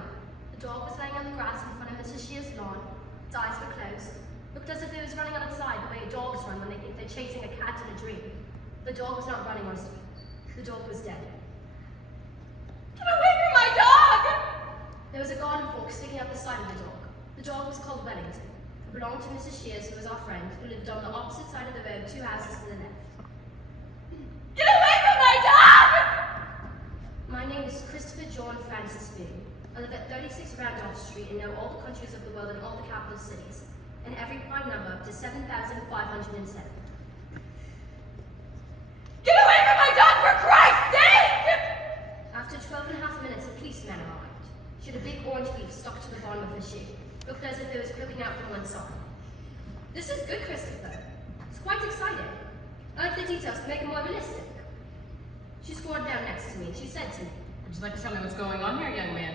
night. The dog was laying on the grass in front of Mrs. Shear's lawn. Its eyes were closed. Looked as if it was running outside the way dogs run when they think they're chasing a cat in a dream. The dog was not running on street. The dog was dead. Get away from my dog! There was a garden fork sticking out the side of the dog. The dog was called Wellington. It belonged to Mrs. Shears, who was our friend, who lived on the opposite side of the road, 2 houses to the left. Get away from my dog! My name is Christopher John Francis Boone. I live at 36 Randolph Street and know all the countries of the world and all the capital cities, and every prime number up to 7,507. Get away from my dog, for Christ's sake! After 12.5 minutes, a policeman arrived. She had a big orange leaf stuck to the bottom of her shoe. Looked as if it was poking out from one side. This is good, Christopher. It's quite exciting. I like the details to make it more realistic. She squatted down next to me and she said to me, Would you like to tell me what's going on here, young man?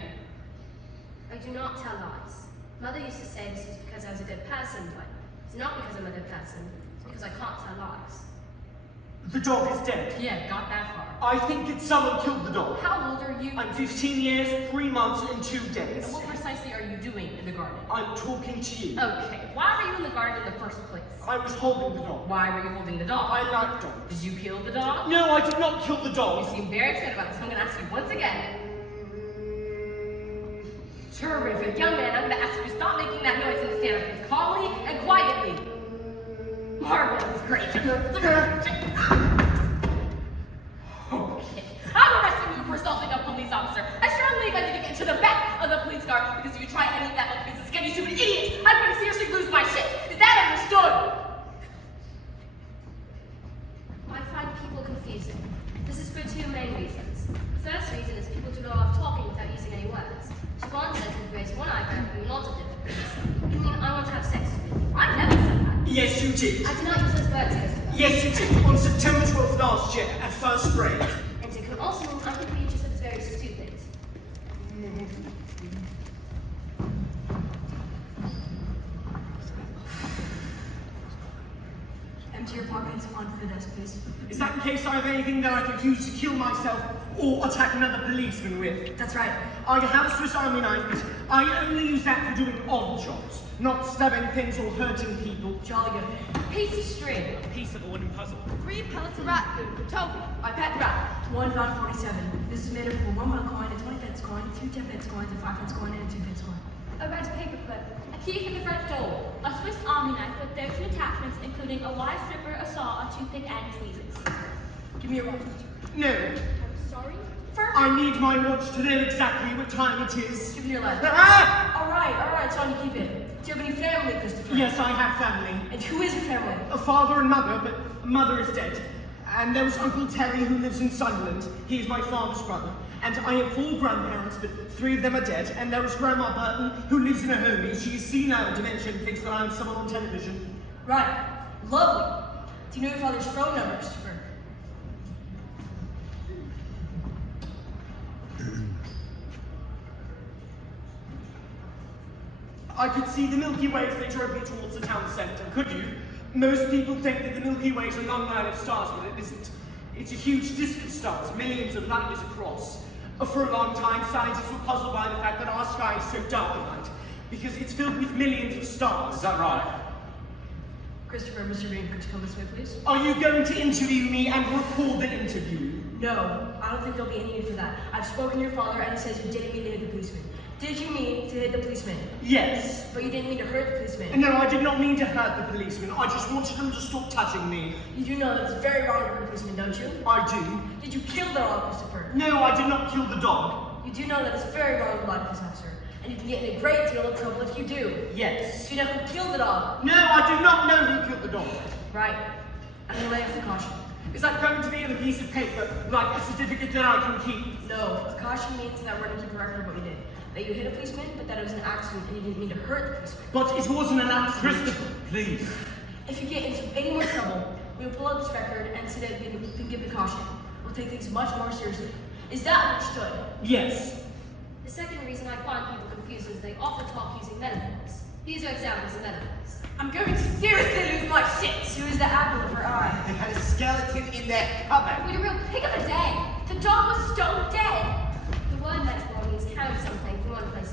I do not tell lies. Mother used to say this was because I was a good person, but it's not because I'm a good person. It's because I can't tell lies. The dog is dead. Yeah, got that far. I think that someone killed the dog. How old are you? I'm 15 years, 3 months, and 2 days. And what precisely are you doing in the garden? I'm talking to you. Okay, why were you in the garden in the first place? I was holding the dog. Why were you holding the dog? I like dogs. Did you kill the dog? No, I did not kill the You dog. seem very excited about this. I'm going to ask you once again. Terrific. Young man, I'm going to ask you to stop making that noise and to stand up please, calmly and quietly. Marvelous. Great. Okay. I'm arresting you for assaulting a police officer. I strongly advise you to get into the back of the police car because if you try any of that like business again, you stupid idiot, I'm going to seriously lose my shit. Is that understood? I find people confusing. This is for 2 main reasons. The first reason is people do a lot of talking without using any words. Siobhan says with raise one eyebrow and lots of different things. You mean I want to have sex with you? I never said that. Yes, you did. I did not use those words, Christopher. Yes, you did. On September 12th last year, at first grade. And it could also mean I think we just said it's very stupid. Empty your pockets onto the desk, please. Is that in case I have anything that I could use to kill myself or attack another policeman with? That's right. I have a Swiss Army knife, but I only use that for doing odd jobs, not stabbing things or hurting people. Jolly good. Piece of string. A piece of a wooden puzzle. 3 pellets of rat food. Toby, I pet rat. £1.47. This is made up of a 1 coin, a 20 pence coin, 2 10 pence coins, a 5 pence coin, and a 2 pence coin. A red paper clip. A key for the front door. A Swiss Army knife with 13 attachments, including a wire stripper, a saw, a toothpick, and tweezers. Give me your watch. No, I'm sorry? I need my watch to know exactly what time it is. Give me your light. Ah! Alright, it's on you, keep it. Do you have any family, Christopher? Yes, I have family. And who is your family? A father and mother, but mother is dead. And there was Uncle Terry who lives in Sunderland. He is my father's brother. And I have 4 grandparents, but 3 of them are dead. And there is Grandma Burton, who lives in a home. She is senile in dementia and thinks that I am someone on television. Right. Lovely. Do you know your father's phone number, Christopher? I could see the Milky Way as they drove me towards the town centre, could you? Most people think that the Milky Way is a long line of stars, but it isn't. It's a huge disk of stars, millions of light years across. For a long time, scientists were puzzled by the fact that our sky is so dark at night, because it's filled with millions of stars. Is that right? Christopher, Mr. Green, could you come this way, please? Are you going to interview me and record the interview? No, I don't think there'll be any need for that. I've spoken to your father and he says you didn't mean to hit the policeman. Did you mean to hit the policeman? Yes. But you didn't mean to hurt the policeman. No, I did not mean to hurt the policeman. I just wanted them to stop touching me. You do know that it's very wrong to hurt a policeman, don't you? I do. Did you kill the dog, Christopher? No, I did not kill the dog. You do know that it's very wrong to lie to this officer, and you can get in a great deal of trouble if you do. Yes. Do you know who killed the dog? No, I do not know who killed the dog. Right. I'm gonna lay off the caution. Is that going to be in a piece of paper, like a certificate that I can keep? No, a caution means that we're gonna keep a record of what you did. That you hit a policeman, but that it was an accident and you didn't mean to hurt the policeman. But it wasn't an accident. Christopher, please. If you get into any more trouble, we will pull out this record and say that we can give a caution. We'll take things much more seriously. Is that understood? Yes. The second reason I find people confused is they often talk using metaphors. These are examples of metaphors. I'm going to seriously lose my shit. Who is the apple of her eye? They had a skeleton in their cupboard. We're a real pig of a day. The dog was stone dead. The word metaphor means carrying something from one place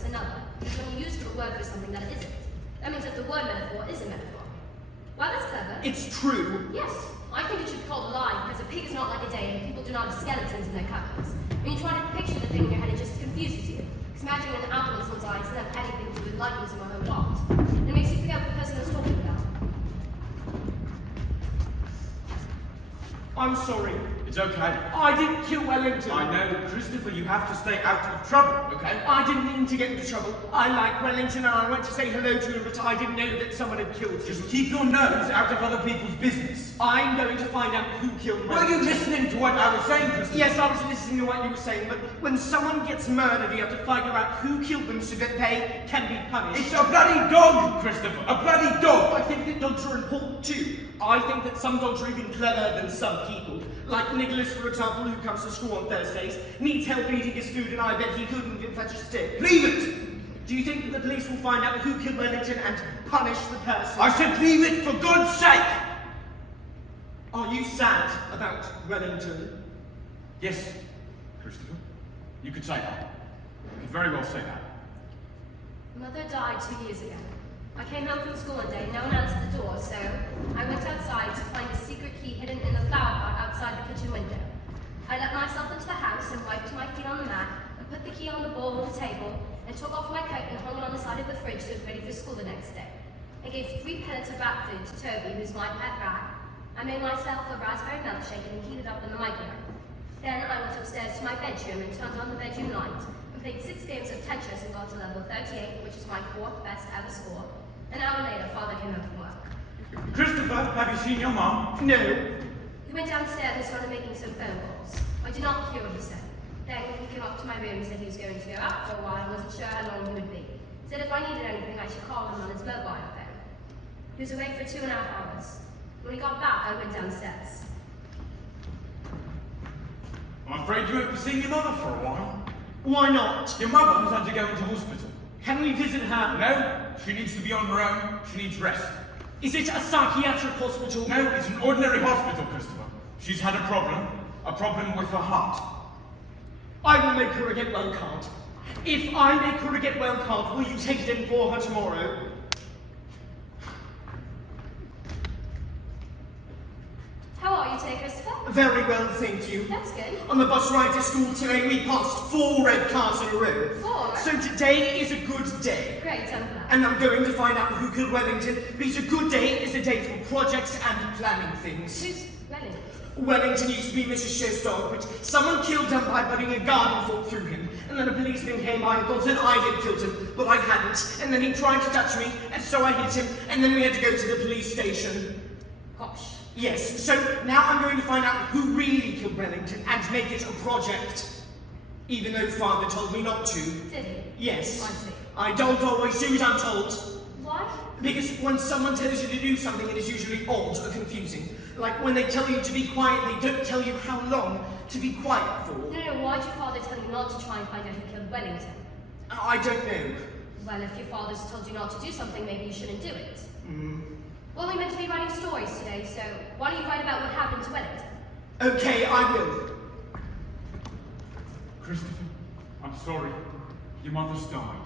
something that it isn't. That means that the word metaphor is a metaphor. Wow, that's clever. It's true. Yes, I think it should be called a lie because a pig is not like a day and people do not have skeletons in their cupboards. When you try to picture the thing in your head, it just confuses you. Because imagining an apple in someone's eye doesn't have anything to do with likeness in my own world. It makes you forget what the person is talking about. I'm sorry. It's okay. I didn't kill Wellington. I know, Christopher, you have to stay out of trouble, okay? I didn't mean to get into trouble. I like Wellington and I went to say hello to him, but I didn't know that someone had killed him. Just keep your nose out of other people's business. I'm going to find out who killed Were Wellington. you listening to what I was saying, Christopher? Yes, I was listening to what you were saying, but when someone gets murdered, you have to figure out who killed them so that they can be punished. It's a bloody dog, Christopher! A bloody dog! I think that dogs are important too. I think that some dogs are even cleverer than some people. Like Nicholas, for example, who comes to school on Thursdays, needs help eating his food, and I bet he couldn't fetch a stick. Leave it! Do you think that the police will find out who killed Wellington and punish the person? I said leave it for God's sake! Are you sad about Wellington? Yes, Christopher. You could say that. You could very well say that. Mother died 2 years ago. I came home from school one day, no one answered the door, so I went outside to find a secret key hidden in the flower pot outside the kitchen window. I let myself into the house and wiped my feet on the mat and put the key on the bowl of the table and took off my coat and hung it on the side of the fridge so it was ready for school the next day. I gave 3 pellets of rat food to Toby, who's my pet rat. I made myself a raspberry milkshake and heated up in the microwave. Then I went upstairs to my bedroom and turned on the bedroom light and played 6 games of Tetris and got to level 38, which is my 4th best ever score. An hour later, Father came home from work. Christopher, have you seen your mum? No. He went downstairs and started making some phone calls. I did not hear what he said. Then he came up to my room and said he was going to go out for a while and wasn't sure how long he would be. He said if I needed anything, I should call him on his mobile phone. He was away for 2.5 hours. When he got back, I went downstairs. I'm afraid you won't be seeing your mother for a while. Why not? Your mother has had to go into hospital. Can we visit her? No, she needs to be on her own. She needs rest. Is it a psychiatric hospital? No, it's an ordinary hospital, Christopher. She's had a problem with her heart. I will make her a get well card. If I make her a get well card, will you take it in for her tomorrow? How are you today, Christopher? Very well, thank you. That's good. On the bus ride to school today, we passed 4 red cars in a row. 4? So today is a good day. Great, I'm glad. And I'm going to find out who killed Wellington, because a good day is a day for projects and planning things. Who's Wellington? Wellington used to be Mrs. Show's dog, but someone killed him by putting a garden fork through him. And then a policeman came by and thought that I had killed him, but I hadn't. And then he tried to touch me, and so I hit him, and then we had to go to the police station. Gosh. Yes, so now I'm going to find out who really killed Wellington and make it a project. Even though Father told me not to. Did he? Yes. I see. I don't always do as I'm told. Why? Because when someone tells you to do something, it is usually odd or confusing. Like when they tell you to be quiet, they don't tell you how long to be quiet for. No, why'd your father tell you not to try and find out who killed Wellington? I don't know. Well, if your father's told you not to do something, maybe you shouldn't do it. Hmm. Well, we meant to be writing stories today, so why don't you write about what happened to Wellington? Okay, I will. Christopher, I'm sorry. Your mother's died.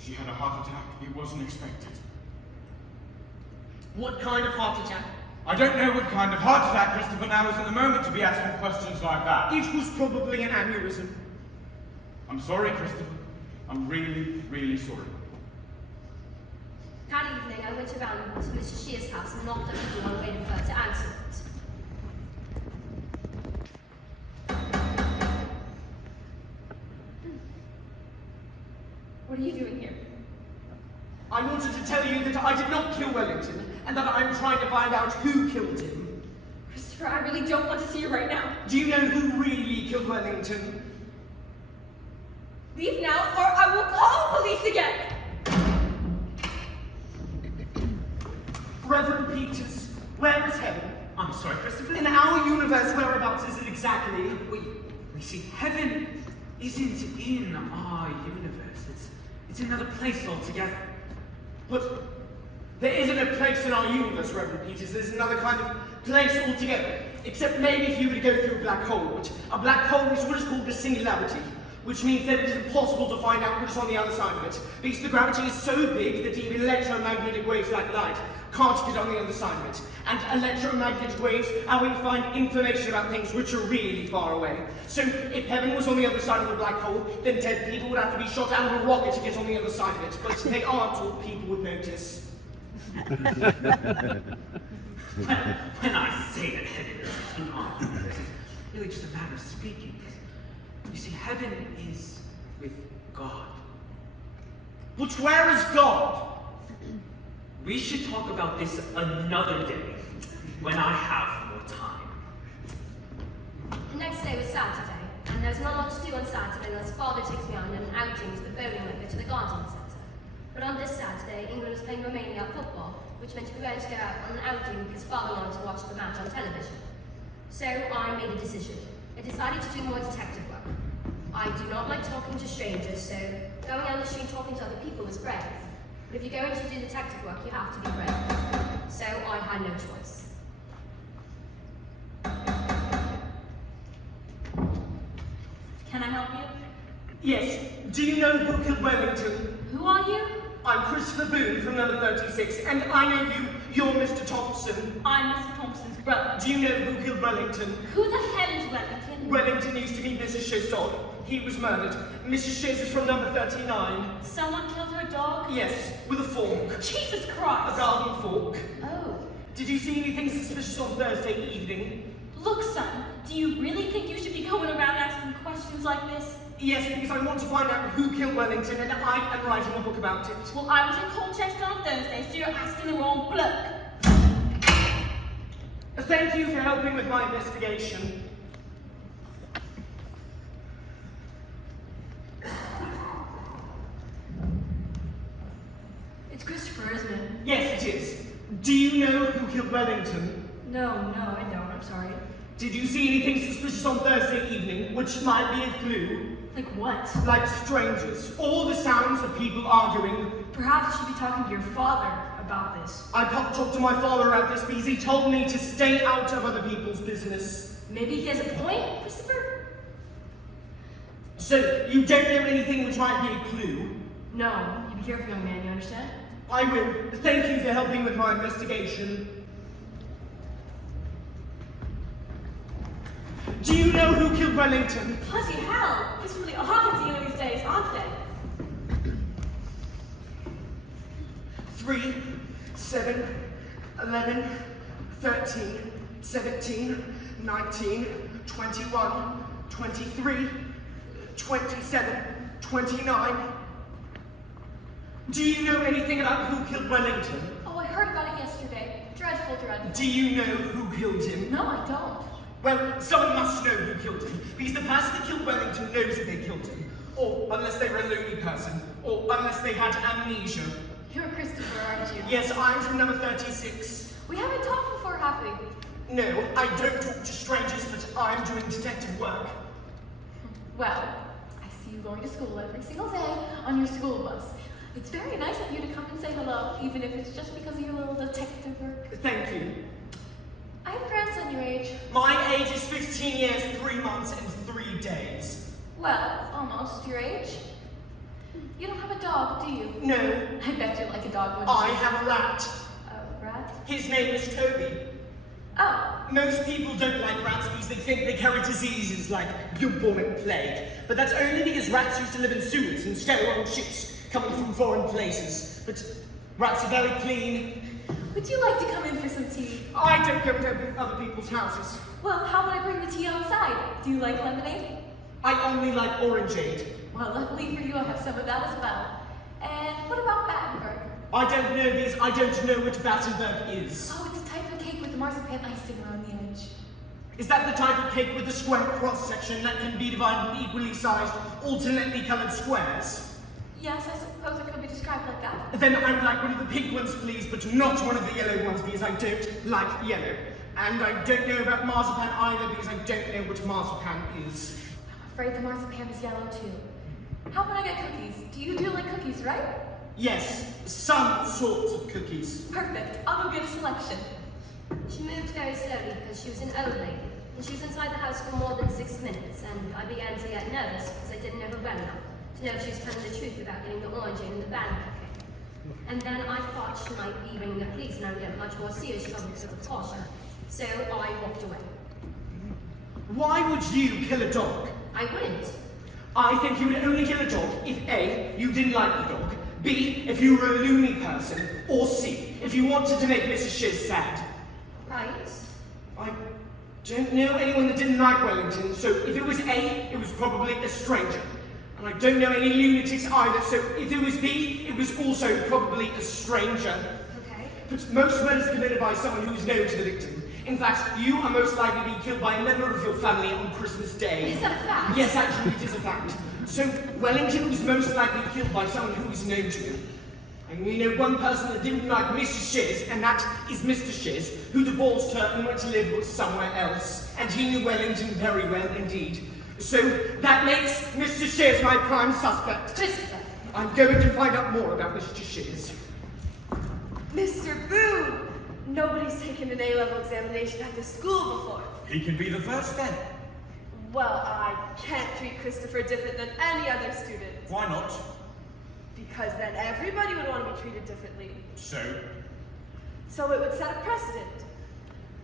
She had a heart attack. It wasn't expected. What kind of heart attack? I don't know what kind of heart attack Christopher now is at the moment to be asking questions like that. It was probably an aneurysm. I'm sorry, Christopher. I'm really, really sorry. That evening, I went around to Mr. Shear's house and knocked on the door and waited for her to answer it. What are you doing here? I wanted to tell you that I did not kill Wellington, and that I'm trying to find out who killed him. Christopher, I really don't want to see you right now. Do you know who really killed Wellington? Leave now, or I will call the police again! Reverend Peters, where is heaven? I'm sorry, Christopher. In our universe, whereabouts is it exactly? We see, heaven isn't in our universe. It's another place altogether. But there isn't a place in our universe, Reverend Peters. There's another kind of place altogether. Except maybe if you were to go through a black hole, which a black hole is what is called a singularity. which means that it is impossible to find out what's on the other side of it, because the gravity is so big that even electromagnetic waves like light can't get on the other side of it. And electromagnetic waves are where you find information about things which are really far away. So if heaven was on the other side of the black hole, then dead people would have to be shot out of a rocket to get on the other side of it. But they aren't what people would notice. When I say that heaven is beyond the universe, it's really just a matter of speaking. You see, heaven is with God. But where is God? We should talk about this another day, when I have more time. The next day was Saturday, and there's not much to do on Saturday unless Father takes me on an outing to the bowling river to the garden centre. But on this Saturday, England was playing Romania football, which meant we were going to go out on an outing because Father wanted to watch the match on television. So I made a decision. I decided to do more detective work. I do not like talking to strangers, so going down the street talking to other people was brave. But if you're going to do detective work, you have to be brave. So I had no choice. Can I help you? Yes. Do you know who killed Wellington? Who are you? I'm Christopher Boone from number 36, and I know you. You're Mr. Thompson. I'm Mr. Thompson's brother. Do you know who killed Wellington? Who the hell is Wellington? Wellington used to be Mrs. Shaw's dog. He was murdered. Mrs. Shaw's is from number 39. Someone killed her dog? Yes, with a fork. Jesus A Christ! garden fork. Oh. Did you see anything suspicious on Thursday evening? Look, son, do you really think you should be going around asking questions like this? Yes, because I want to find out who killed Wellington, and I am writing a book about it. Well, I was in Colchester on Thursday, so you're asking the wrong bloke. Thank you for helping with my investigation. It's Christopher, isn't it? Yes, it is. Do you know who killed Wellington? No, I don't. I'm sorry. Did you see anything suspicious on Thursday evening, which might be a clue? Like what? Like strangers, all the sounds of people arguing. Perhaps you should be talking to your father about this. I can't talk to my father about this because he told me to stay out of other people's business. Maybe he has a point, Christopher? So, you don't know anything which might be a clue? No. You be careful, young man, you understand? I will. Thank you for helping with my investigation. Do you know who killed Wellington? Bloody hell! It's really odd these days, aren't they? 3, 7, 11, 13, 17, 19, 21, 23, 27, 29. Do you know anything about who killed Wellington? Oh, I heard about it yesterday. Dreadful. Do you know who killed him? No, I don't. Well, someone must know who killed him, because the person that killed Wellington knows that they killed him. Or unless they were a lonely person, or unless they had amnesia. You're Christopher, aren't you? Yes, I'm from number 36. We haven't talked before, have we? No, I don't talk to strangers, but I'm doing detective work. Well, I see you going to school every single day on your school bus. It's very nice of you to come and say hello, even if it's just because of your little detective work. Thank you. I have a grandson your age. My age is 15 years, 3 months, and 3 days. Well, almost your age. You don't have a dog, do you? No, I bet you like a dog, wouldn't I you? have a rat. A rat? His name is Toby. Oh, Most people don't like rats because they think they carry diseases like bubonic plague. But that's only because rats used to live in sewers instead of on ships coming from foreign places. But rats are very clean. would you like to come in for some tea? I don't go to other people's houses. Well, how about I bring the tea outside? Do you like lemonade? I only like orangeade. Well, luckily for you, I have some of that as well. And what about Battenberg? I don't know these. I don't know what Battenberg is. Oh, it's a type of cake with marzipan icing around the edge. Is that the type of cake with a square cross-section that can be divided into equally sized, alternately coloured squares? Yes, I suppose it could be described like that. Then I would like one of the pink ones, please, but not one of the yellow ones because I don't like yellow. And I don't know about marzipan either because I don't know what marzipan is. I'm afraid the marzipan is yellow too. How can I get cookies? You do like cookies, right? Yes, some sorts of cookies. Perfect. I'll go get a selection. She moved very slowly because she was an old lady. And she was inside the house for more than 6 minutes, and I began to get nervous because I didn't know her well enough to know if she was telling the truth about getting the orange in the van cooking. And then I thought she might be ringing the police and I would get much more serious trouble because of caution. So I walked away. Why would you kill a dog? I wouldn't. I think you would only kill a dog if A, you didn't like the dog, B, if you were a loony person, or C, if you wanted to make Mrs. Shiz sad. Right. I don't know anyone that didn't like Wellington, so if it was A, it was probably a stranger. And I don't know any lunatics either, so if it was B, it was also probably a stranger. Okay. But most murders are committed by someone who is known to the victim. In fact, you are most likely to be killed by a member of your family on Christmas Day. Is that a fact? Yes, actually, it is a fact. So, Wellington was most likely killed by someone who is known to him. And we know one person that didn't like Mrs. Shiz, and that is Mr. Shiz, who divorced her and went to live somewhere else. And he knew Wellington very well indeed. So, that makes Mr. Shiz my prime suspect. Christopher. I'm going to find out more about Mr. Shiz. Mr. Boone! Nobody's taken an A-level examination at this school before. He can be the first then. Well, I can't treat Christopher different than any other student. Why not? Because then everybody would want to be treated differently. So? So it would set a precedent.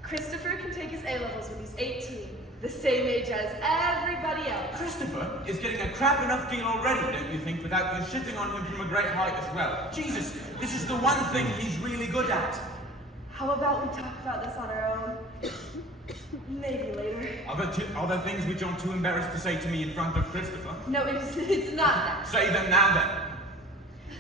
Christopher can take his A-levels when he's 18, the same age as everybody else. Christopher is getting a crap enough deal already, don't you think, without you shitting on him from a great height as well? Jesus, this is the one thing he's really good at. How about we talk about this on our own? Maybe later. Are there things which you're too embarrassed to say to me in front of Christopher? No, it's not that. Say them now then.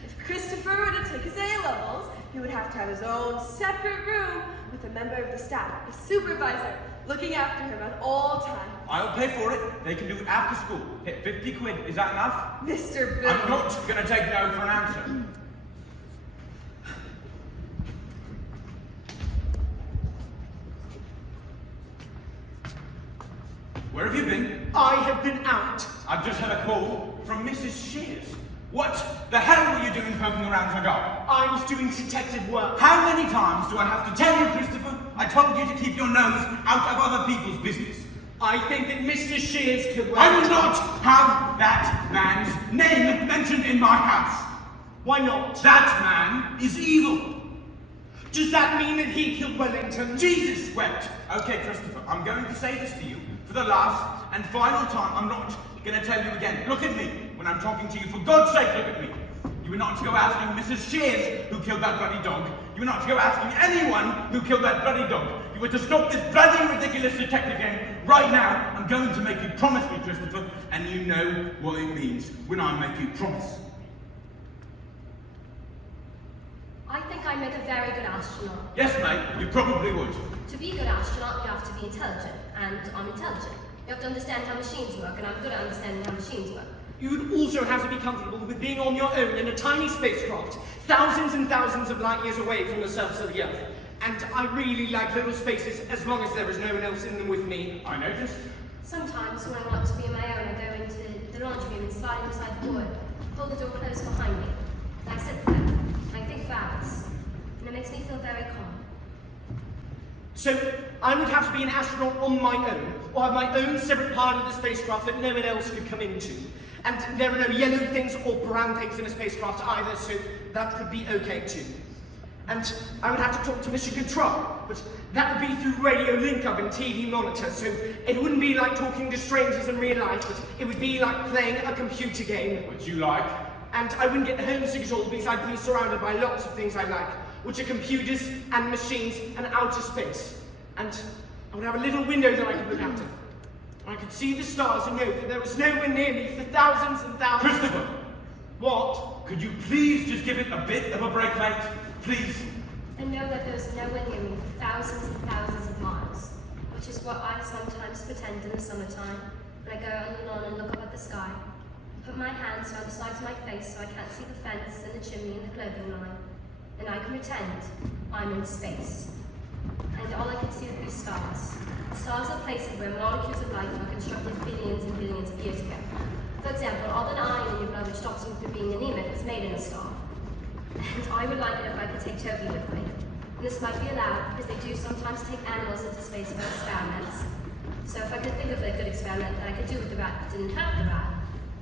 If Christopher were to take his A-levels, he would have to have his own separate room with a member of the staff, a supervisor, looking after him at all times. I'll pay for it. They can do it after school. Hit 50 quid. Is that enough? Mr. Boone. I'm not going to take no for an answer. Where have you been? I have been out. I've just had a call from Mrs. Shears. What the hell were you doing poking around her garden? I was doing detective work. How many times do I have to tell you, Christopher? I told you to keep your nose out of other people's business. I think that Mr. Shears could... I will not have that man's name mentioned in my house. Why not? That man is evil. Does that mean that he killed Wellington? Jesus wept. Okay, Christopher, I'm going to say this to you for the last and final time. I'm not going to tell you again. Look at me when I'm talking to you. For God's sake, look at me. You were not to go asking Mrs. Shears who killed that bloody dog. You were not to go asking anyone who killed that bloody dog. You were to stop this bloody ridiculous detective game right now. I'm going to make you promise me, Christopher, and you know what it means when I make you promise. I think I make a very good astronaut. Yes, mate, you probably would. To be a good astronaut, you have to be intelligent, and I'm intelligent. You have to understand how machines work, and I'm good at understanding how machines work. You would also have to be comfortable with being on your own in a tiny spacecraft, thousands and thousands of light years away from the surface of the Earth. And I really like little spaces as long as there is no one else in them with me. I noticed. Sometimes when I want to be on my own, I go into the laundry room and slide inside the door, pull the door closed behind me. And I sit there, and I think for hours. And it makes me feel very calm. So I would have to be an astronaut on my own, or have my own separate part of the spacecraft that no one else could come into. And there are no yellow things or brown things in a spacecraft either, so that could be okay too. And I would have to talk to Mr. Control, but that would be through radio link-up and TV monitor, so it wouldn't be like talking to strangers in real life, but it would be like playing a computer game. Would you like? And I wouldn't get homesick at all because I'd be surrounded by lots of things I like, which are computers and machines and outer space. And I would have a little window that I could look out of. I could see the stars and know that there was no one near me for thousands and thousands. Christopher! What? Could you please just give it a bit of a break, mate? Please? And know that there's no one near me for thousands and thousands of miles, which is what I sometimes pretend in the summertime when I go on the lawn and look up at the sky. Put my hands around the sides of my face so I can't see the fence and the chimney and the clothing line, and I can pretend I'm in space. And all I can see are stars. Stars are places where molecules of life were constructed billions and billions of years ago. For example, all the iron in your blood which stops you from being anemic was made in a star. And I would like it if I could take Toby with me. And this might be allowed because they do sometimes take animals into space for experiments. So if I could think of a good experiment that I could do with the rat that didn't hurt the rat,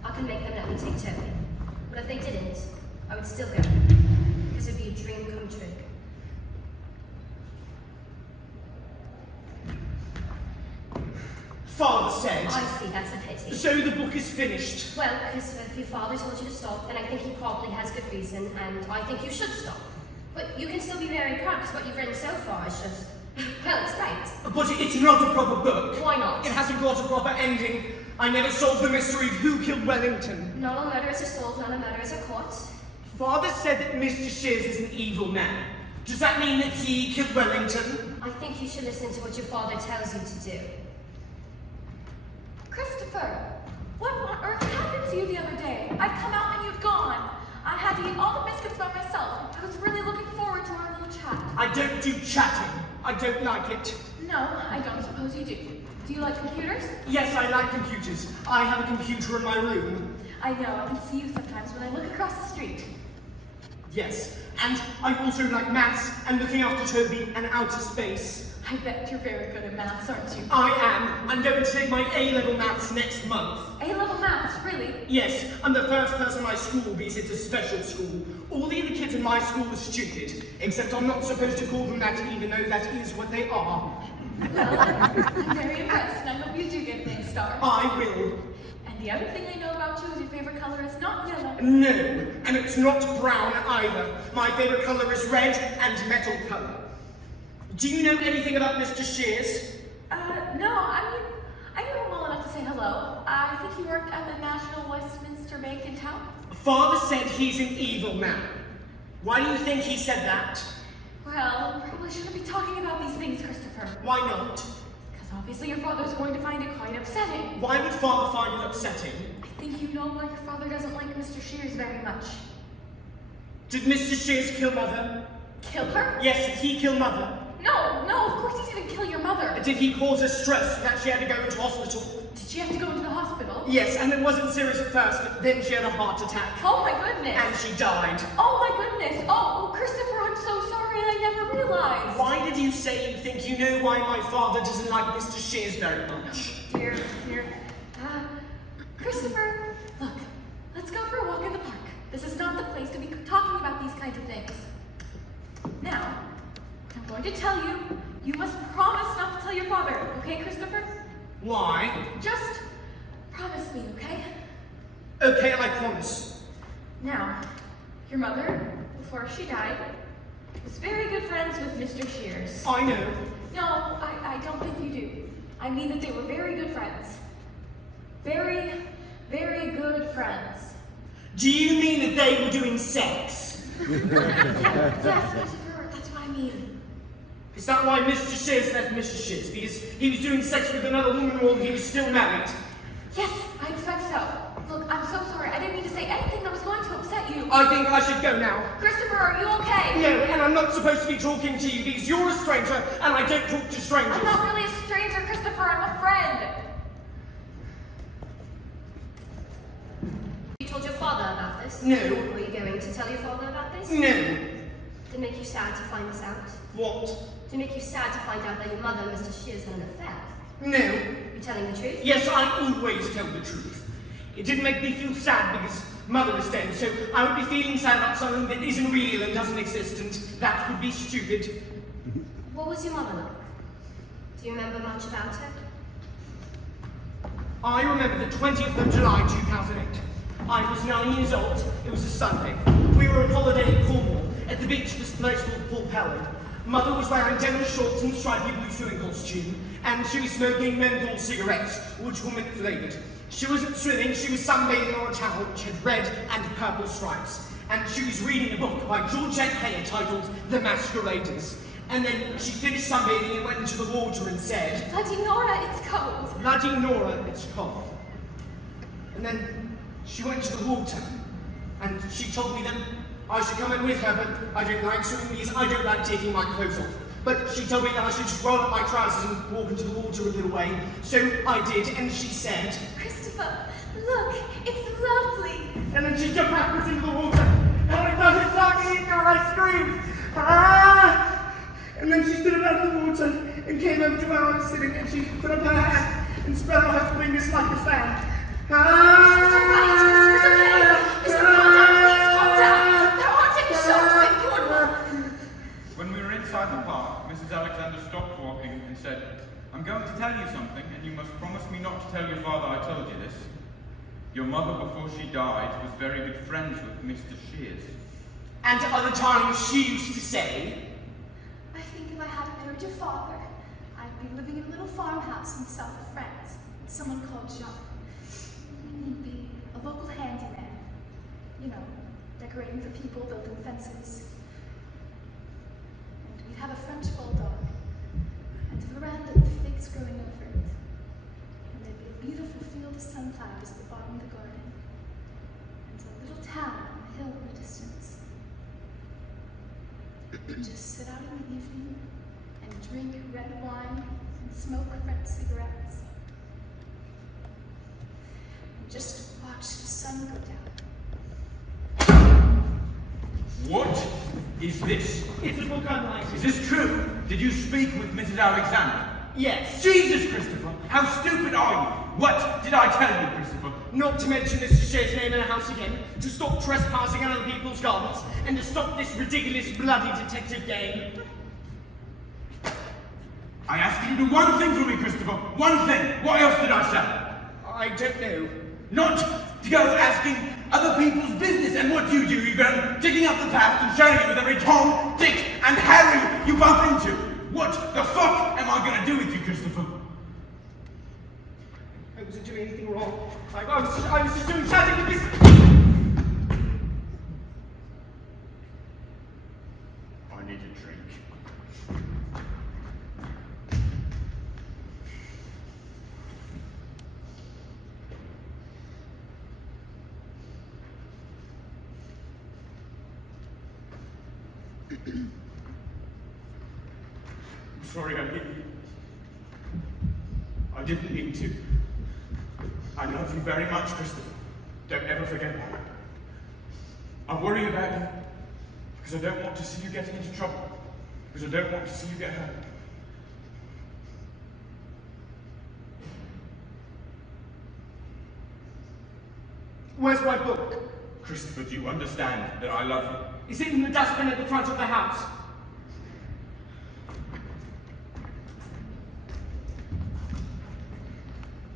I could make them let me take Toby. But if they didn't, I would still go. Because it'd be a dream come true. Father said. I see, that's a pity. So the book is finished. Well, Christopher, if your father told you to stop, then I think he probably has good reason, and I think you should stop. But you can still be very proud, because what you've written so far is just, well, it's great. But it's not a proper book. Why not? It hasn't got a proper ending. I never solved the mystery of who killed Wellington. Not all murderers are solved, not all murderers are caught. Father said that Mr. Shears is an evil man. Does that mean that he killed Wellington? I think you should listen to what your father tells you to do. Christopher, what on earth happened to you the other day? I'd come out and you'd gone. I had to eat all the biscuits by myself. I was really looking forward to our little chat. I don't do chatting. I don't like it. No, I don't suppose you do. Do you like computers? Yes, I like computers. I have a computer in my room. I know, I can see you sometimes when I look across the street. Yes, and I also like maths and looking after Toby and outer space. I bet you're very good at maths, aren't you? I am. I'm going to take my A-level maths next month. A-level maths, really? Yes, I'm the first person in my school because it's a special school. All the other kids in my school are stupid, except I'm not supposed to call them that even though that is what they are. Well, I'm very impressed, and I hope you do get an A star. I will. And the other thing I know about you is your favorite color is not yellow. No, and it's not brown either. My favorite color is red and metal color. Do you know anything about Mr. Shears? No, I knew him well enough to say hello. I think he worked at the National Westminster Bank in town. Father said he's an evil man. Why do you think he said that? Well, probably shouldn't be talking about these things, Christopher. Why not? Because obviously your father's going to find it quite upsetting. Why would Father find it upsetting? I think you know why your father doesn't like Mr. Shears very much. Did Mr. Shears kill Mother? Kill her? Yes, did he kill Mother? No, of course he didn't kill your mother. Did he cause her stress that she had to go into hospital? Did she have to go into the hospital? Yes, and it wasn't serious at first, but then she had a heart attack. Oh my goodness. And she died. Oh my goodness. Oh, Christopher, I'm so sorry. I never realized. Why did you say you think you know why my father doesn't like Mr. Shears very much? Dear. Christopher, look, let's go for a walk in the park. This is not the place to be talking about these kinds of things. Now, I'm going to tell you, you must promise not to tell your father, okay, Christopher? Why? Just promise me, okay? Okay, I promise. Now, your mother, before she died, was very good friends with Mr. Shears. I know. No, I don't think you do. I mean that they were very good friends. Very, very good friends. Do you mean that they were doing sex? Yes, Christopher, that's what I mean. Is that why Mr. Shears left Mrs. Shears? Because he was doing sex with another woman while he was still married? Yes, I expect so. Look, I'm so sorry. I didn't mean to say anything that was going to upset you. I think I should go now. Christopher, are you okay? No, and I'm not supposed to be talking to you because you're a stranger and I don't talk to strangers. I'm not really a stranger, Christopher. I'm a friend. You told your father about this? No. Were you going to tell your father about this? No. Did it make you sad to find this out? What? Did it make you sad to find out that your mother and Mr. Shears had an affair? No. You're telling the truth? Yes, I always tell the truth. It didn't make me feel sad because Mother is dead, so I would be feeling sad about something that isn't real and doesn't exist, and that would be stupid. What was your mother like? Do you remember much about her? I remember the 20th of July 2008. I was 9 years old. It was a Sunday. We were on holiday in Cornwall, at the beach this place called Paul Pelly. Mother was wearing denim shorts and stripy blue swimming costume, and she was smoking menthol cigarettes, which were mint flavoured. She wasn't swimming, she was sunbathing on a towel which had red and purple stripes. And she was reading a book by Georgette Heyer titled The Masqueraders. And then she finished sunbathing and went into the water and said, Bloody Nora, it's cold. Bloody Nora, it's cold. And then she went to the water, and she told me that I should come in with her, but I don't like swimming because I don't like taking my clothes off. But she told me that I should just roll up my trousers and walk into the water a little way. So I did, and she said, Christopher, look, it's lovely. and then she jumped backwards into the water, and I started talking and I screamed, ah! And then she stood above the water, and came over to where I was sitting, and she put up her hand and spread out her fingers like a fan. When we were inside the park, Mrs. Alexander stopped walking and said, "I'm going to tell you something, and you must promise me not to tell your father I told you this. Your mother, before she died, was very good friends with Mr. Shears." And at other times she used to say, I think if I hadn't married your father, I'd be living in a little farmhouse in the south of France with someone called Jean. He'd be a local handyman. You know, decorating for people, building fences. And we'd have a French bulldog, and a veranda with figs growing over it. And there'd be a beautiful field of sunflowers at the bottom of the garden. And a little town on a hill in the distance. We'd just sit out in the evening and drink red wine and smoke French cigarettes. And just watch the sun go down. What is this? "It's a book I'm writing." Is this true? Did you speak with Mrs. Alexander? "Yes." Jesus, Christopher! How stupid are you? What did I tell you, Christopher? "Not to mention Mr. Shear's name in the house again, to stop trespassing on other people's gardens, and to stop this ridiculous bloody detective game." I asked you to do one thing for me, Christopher. One thing. What else did I say? "I don't know." Not to go asking other people's business. And what do? You go digging up the path and sharing it with every Tom, Dick, and Harry you bump into. What the fuck am I gonna do with you, Christopher? I wasn't doing anything wrong. I was just doing chatting with this. I need a drink. I'm sorry I hit you. I didn't mean to. I love you very much, Christopher. Don't ever forget that. I worry about you because I don't want to see you getting into trouble. Because I don't want to see you get hurt. Where's my book? Christopher, do you understand that I love you? Is it in the dustbin at the front of the house?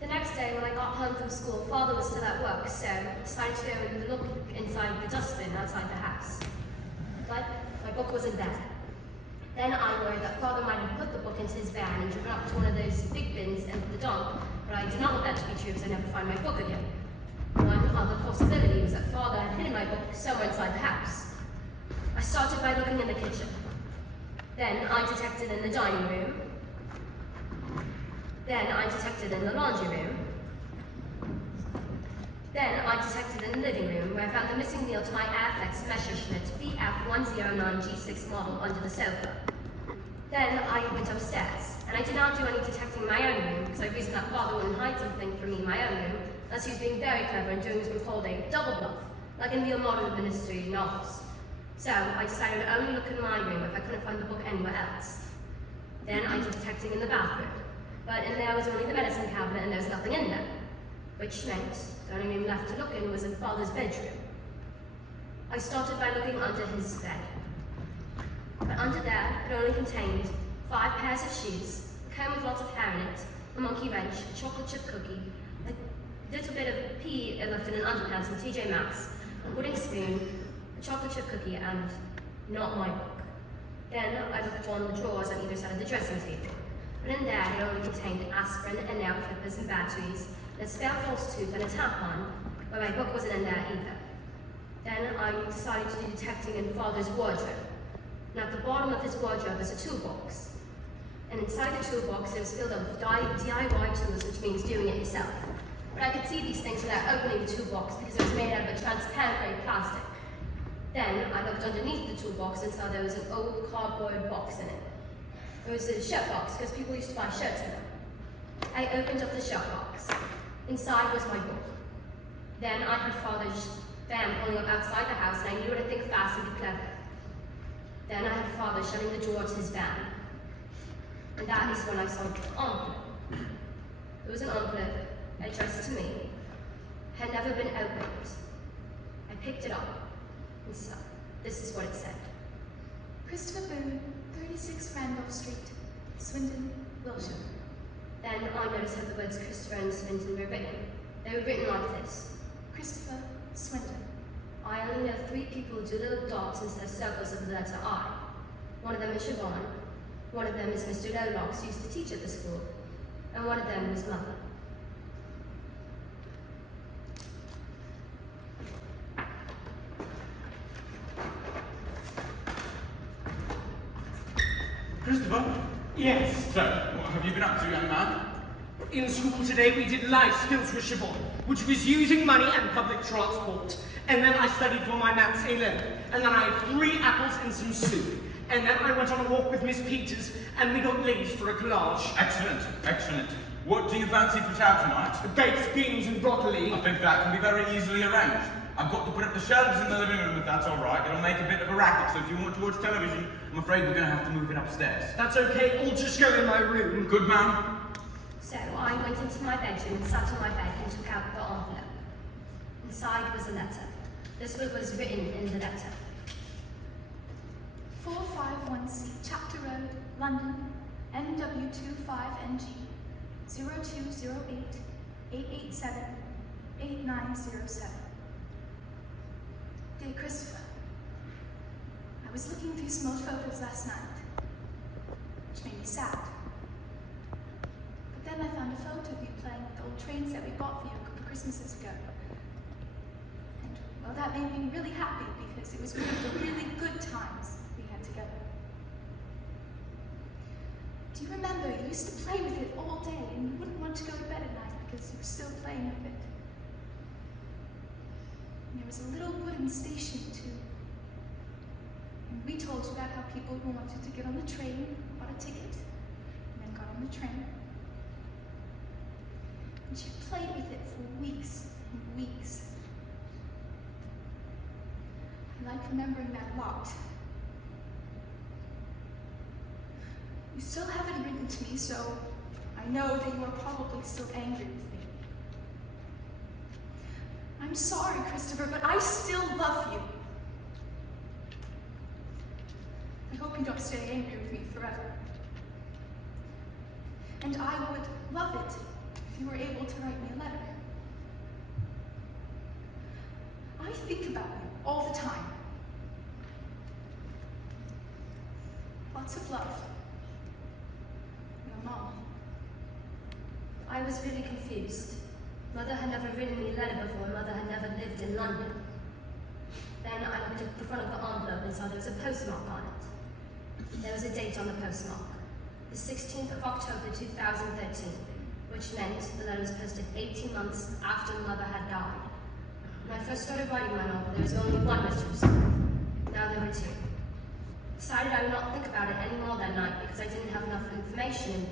The next day, when I got home from school, Father was still at work, so I decided to go and look inside the dustbin outside the house. But my book wasn't there. Then I worried that Father might have put the book into his van and driven up to one of those big bins and put the dump, but I did not want that to be true because I never find my book again. One other possibility was that Father had hidden my book somewhere inside the house. I started by looking in the kitchen. Then I detected in the dining room. Then I detected in the laundry room. Then I detected in the living room, where I found the missing Neil Tie Airflex Messerschmitt BF109G6 model under the sofa. Then I went upstairs, and I did not do any detecting in my own room, because I reasoned that Father wouldn't hide something from me in my own room, unless he was being very clever and doing what was called a double bluff, like in the modern ministry novels. So I decided to only look in my room if I couldn't find the book anywhere else. Then I did detecting in the bathroom, but in there was only the medicine cabinet and there was nothing in there, which meant the only room left to look in was in Father's bedroom. I started by looking under his bed, but under there it only contained 5 pairs of shoes, a comb with lots of hair in it, a monkey wrench, a chocolate chip cookie, a little bit of pea left in an underpants from TJ Maxx, a wooden spoon, a chocolate chip cookie, and not my book. Then I looked on the drawers on either side of the dressing table, but in there it only contained aspirin and nail clippers and batteries, and a spare false tooth and a tampon, but my book wasn't in there either. Then I decided to do detecting in Father's wardrobe. And at the bottom of his wardrobe is a toolbox. And inside the toolbox it was filled with DIY tools, which means doing it yourself. But I could see these things without opening the toolbox because it was made out of a transparent grey plastic. Then I looked underneath the toolbox and saw there was an old cardboard box in it. It was a shirt box because people used to buy shirts in them. I opened up the shirt box. Inside was my book. Then I heard Father's van pulling up outside the house and I knew how to think fast and be clever. Then I heard Father shutting the door to his van. And that is when I saw the envelope. It was an envelope addressed to me, had never been opened. I picked it up, and so, this is what it said. Christopher Boone, 36 Randolph Street, Swindon, Wiltshire. Then I noticed how the words Christopher and Swindon were written. They were written like this. Christopher Swindon. I only know 3 people who do little dots instead of circles of the letter I. One of them is Siobhan, one of them is Mr. Lolox, who used to teach at the school, and one of them was Mother. Christopher? Yes. So, what have you been up to, young man? In school today, we did life skills with Siobhan, which was using money and public transport. And then I studied for my maths A-level. And then I had 3 apples and some soup. And then I went on a walk with Miss Peters, and we got ladies for a collage. Excellent, excellent. What do you fancy for chow tonight? Baked beans and broccoli. I think that can be very easily arranged. I've got to put up the shelves in the living room if that's all right. It'll make a bit of a racket, so if you want to watch television, I'm afraid we're going to have to move it upstairs. That's okay, I'll just go in my room. Good, ma'am. So I went into my bedroom and sat on my bed and took out the envelope. Inside was a letter. This was written in the letter. 451C, Chapter Road, London, NW25NG, 0208 887 8907. Dear Christopher, I was looking through some old photos last night, which made me sad. But then I found a photo of you playing with the old train set we bought for you a couple of Christmases ago. And, well, that made me really happy because it was one of the really good times we had together. Do you remember you used to play with it all day and you wouldn't want to go to bed at night because you were still playing with it? And there was a little wooden station too. And we told you about how people who wanted to get on the train bought a ticket and then got on the train. And you played with it for weeks and weeks. I like remembering that lot. You still haven't written to me, so I know that you are probably still angry with me. I'm sorry, Christopher, but I still love you. I hope you don't stay angry with me forever. And I would love it if you were able to write me a letter. I think about you all the time. Lots of love. Your mom. I was really confused. Mother had never written me a letter before, and Mother had never lived in London. Then I looked at the front of the envelope and saw there was a postmark on it. There was a date on the postmark, the 16th of October 2013, which meant the letter was posted 18 months after Mother had died. When I first started writing my novel, there was only one mystery to solve. Now there were 2. Decided I would not think about it anymore that night because I didn't have enough information and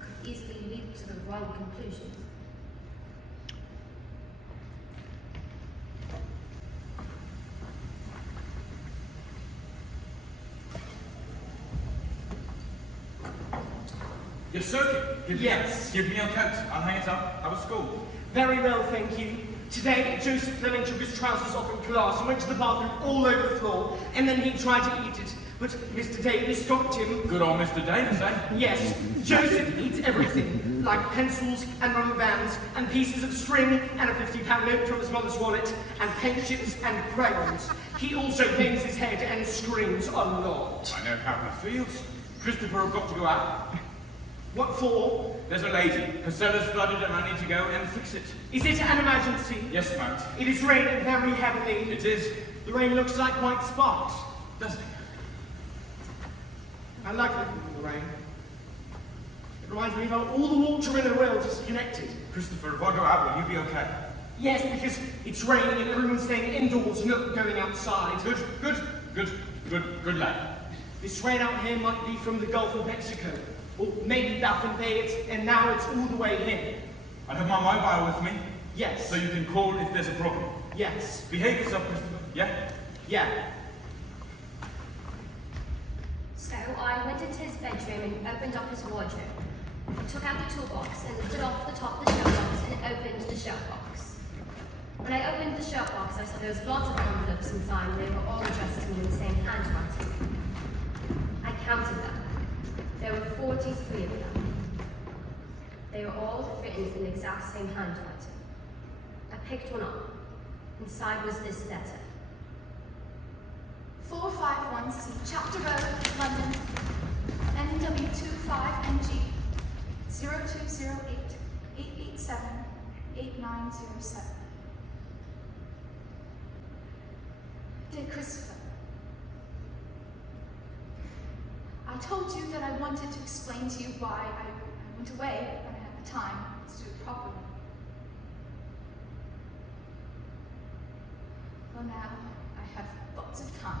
could easily lead to the wrong conclusions. Your circuit? Yes. Give me your coat. I'll hang it up. How was school? Very well, thank you. Today, Joseph Fleming took his trousers off in class and went to the bathroom all over the floor, and then he tried to eat it. But Mr. Davis stopped him. Good old Mr. Davis, eh? Yes, Joseph eats everything, like pencils and rubber bands, and pieces of string, and a £50 note from his mother's wallet, and paint chips and crayons. He also bangs his head and screams a lot. I know how he feels. Christopher, I've got to go out. What for? There's a lady. Her cellar's flooded and I need to go and fix it. Is it an emergency? Yes, mate. It is raining very heavily. It is. The rain looks like white sparks. Doesn't it? I like looking at the rain. It reminds me of how all the water in the world is connected. Christopher, if I go out, will you be okay? Yes, because it's raining and everyone's staying indoors, not going outside. Good lad. This rain out here might be from the Gulf of Mexico, or maybe Baffin Bay, and now it's all the way here. I have my mobile with me, Yes. so you can call if there's a problem. Yes. Behave yourself, Christopher. Yeah? Yeah. So I went into his bedroom and opened up his wardrobe. I took out the toolbox and lifted off the top of the shirt box and opened the shirt box. When I opened the shirt box, I saw there was lots of envelopes inside and they were all addressed to me in the same handwriting. I counted them. There were 43 of them. They were all written in the exact same handwriting. I picked one up. Inside was this letter. 451C, Chapter Road, London, NW25NG, 0208 887 8907. Dear Christopher, I told you that I wanted to explain to you why I went away when I had the time to do it properly. Well, now I have lots of time.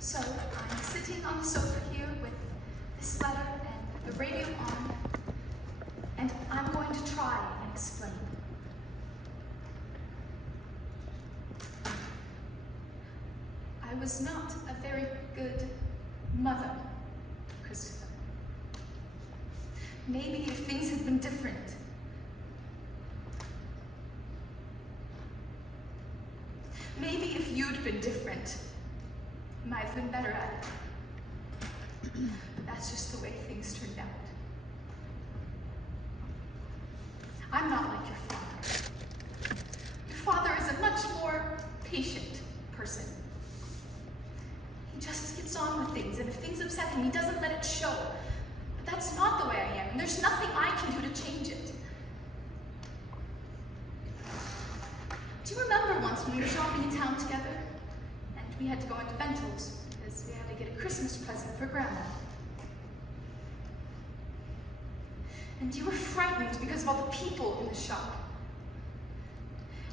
So I'm sitting on the sofa here with this letter and the radio on, and I'm going to try and explain. I was not a very good mother, Christopher. Maybe if things had been different. Maybe if you'd been different. Might have been better at it. But that's just the way things turned out. I'm not like your father. Your father is a much more patient person. He just gets on with things, and if things upset him, he doesn't let it show. But that's not the way I am, and there's nothing I can do to change it. Do you remember once when we were shopping in town together? We had to go into Bentel's because we had to get a Christmas present for Grandma. And you were frightened because of all the people in the shop.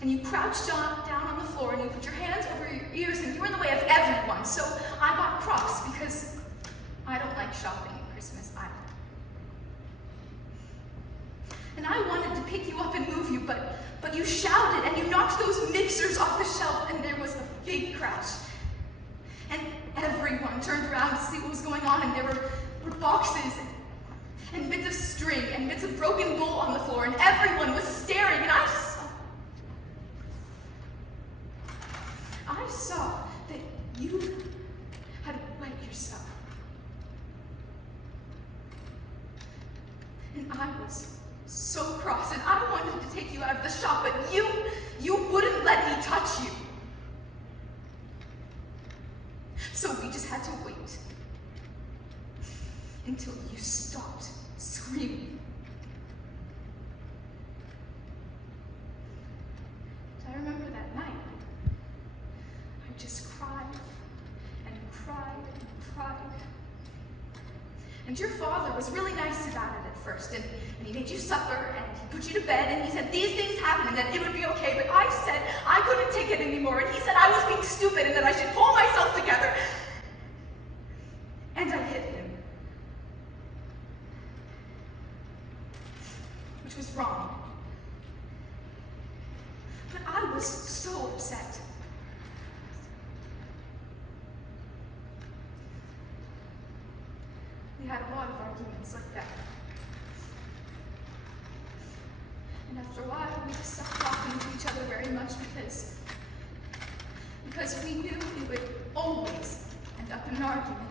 And you crouched down on the floor and you put your hands over your ears and you were in the way of everyone. So I got cross because I don't like shopping at Christmas either. And I wanted to pick you up and move you, but you shouted and you knocked those mixers off the shelf and there was a big crash. And everyone turned around to see what was going on, and there were boxes and bits of string and bits of broken bowl on the floor, and everyone was staring, and I saw that you had wet yourself. And I was so cross, and I wanted to take you out of the shop, but you wouldn't let me touch you. So we just had to wait until you stopped screaming. And I remember that night. I just cried and cried and cried. And your father was really nice about it at first, and he made you supper, and he put you to bed, and he said these things happened, and that it would be okay, but I said I couldn't take it anymore, and he said I was being stupid, and that I should pull myself together. And I hit him. Which was wrong. But I was so upset. We had a lot of arguments like that. And after a while, we just stopped talking to each other very much because we knew we would always end up in an argument.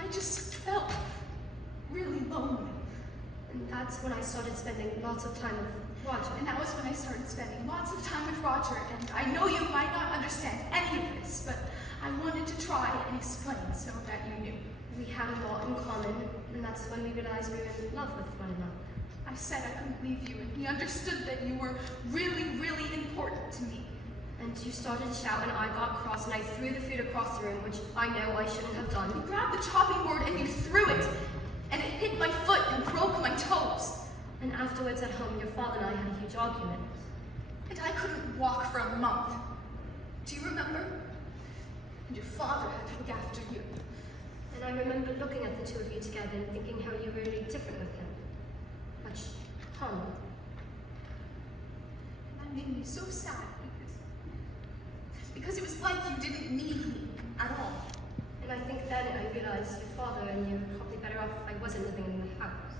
I just felt really lonely. And that's when I started spending lots of time with Roger. And that was when I started spending lots of time with Roger, and I know you might not understand any of this, but I wanted to try and explain so that you knew. We had a lot in common, and that's when we realized we were in love with one another. I said I couldn't leave you, and he understood that you were really, really important to me. And you started to shout, and I got cross, and I threw the food across the room, which I know I shouldn't have done. You grabbed the chopping board and you threw it, and it hit my foot and broke my toes. And afterwards at home, your father and I had a huge argument. And I couldn't walk for a month. Do you remember? And your father had to look after you. And I remember looking at the two of you together and thinking how you were really different with him. Much calmer. That made me so sad because it was like you didn't need me at all. And I think then I realized your father and you were probably better off if I wasn't living in the house.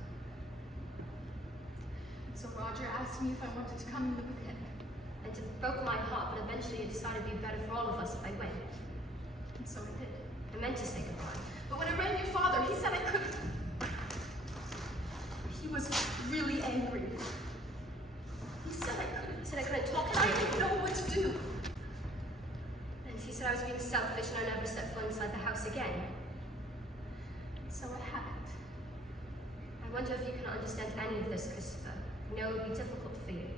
So Roger asked me if I wanted to come and live with him. And it broke my heart, but eventually I decided it'd be better for all of us if I went. And so I did. I meant to say goodbye. But when I rang your father, he said I couldn't. He was really angry. He said I couldn't. He said I couldn't talk And I didn't know what to do. And he said I was being selfish and I'd never set foot inside the house again. So I haven't. I wonder if you can understand any of this, Christopher. I know it would be difficult for you.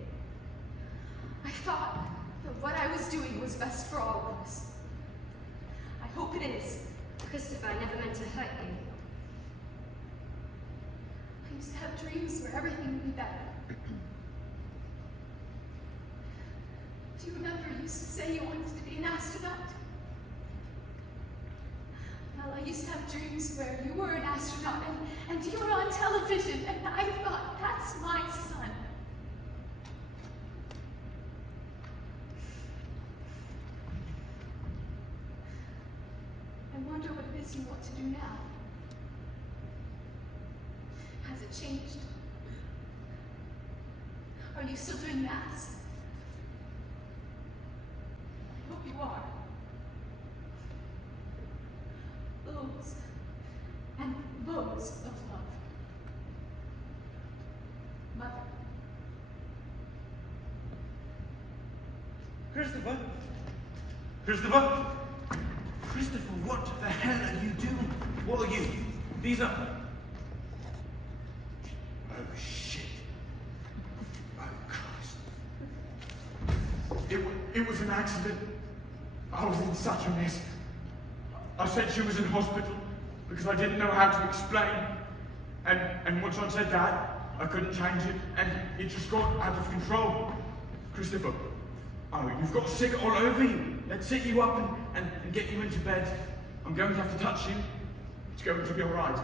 I thought that what I was doing was best for all of us. I hope it is. Christopher, I never meant to hurt you. I used to have dreams where everything would be better. Do you remember you used to say you wanted to be an astronaut? Well, I used to have dreams where you were an astronaut and you were on television, and I thought, that's my son. I wonder what it is you want to do now. Has it changed? Are you still doing maths? I hope you are. Loads and loads of love. Mother. Christopher? Christopher? Christopher, what the hell are you doing? What are you? These are... Oh, shit. Oh, Christ. It was an accident. I was in such a mess. I said she was in hospital because I didn't know how to explain. And once I said that, I couldn't change it, and it just got out of control. Christopher, oh, you've got sick all over you. Let's sit you up and get you into bed. I'm going to have to touch you. It's going to be all right.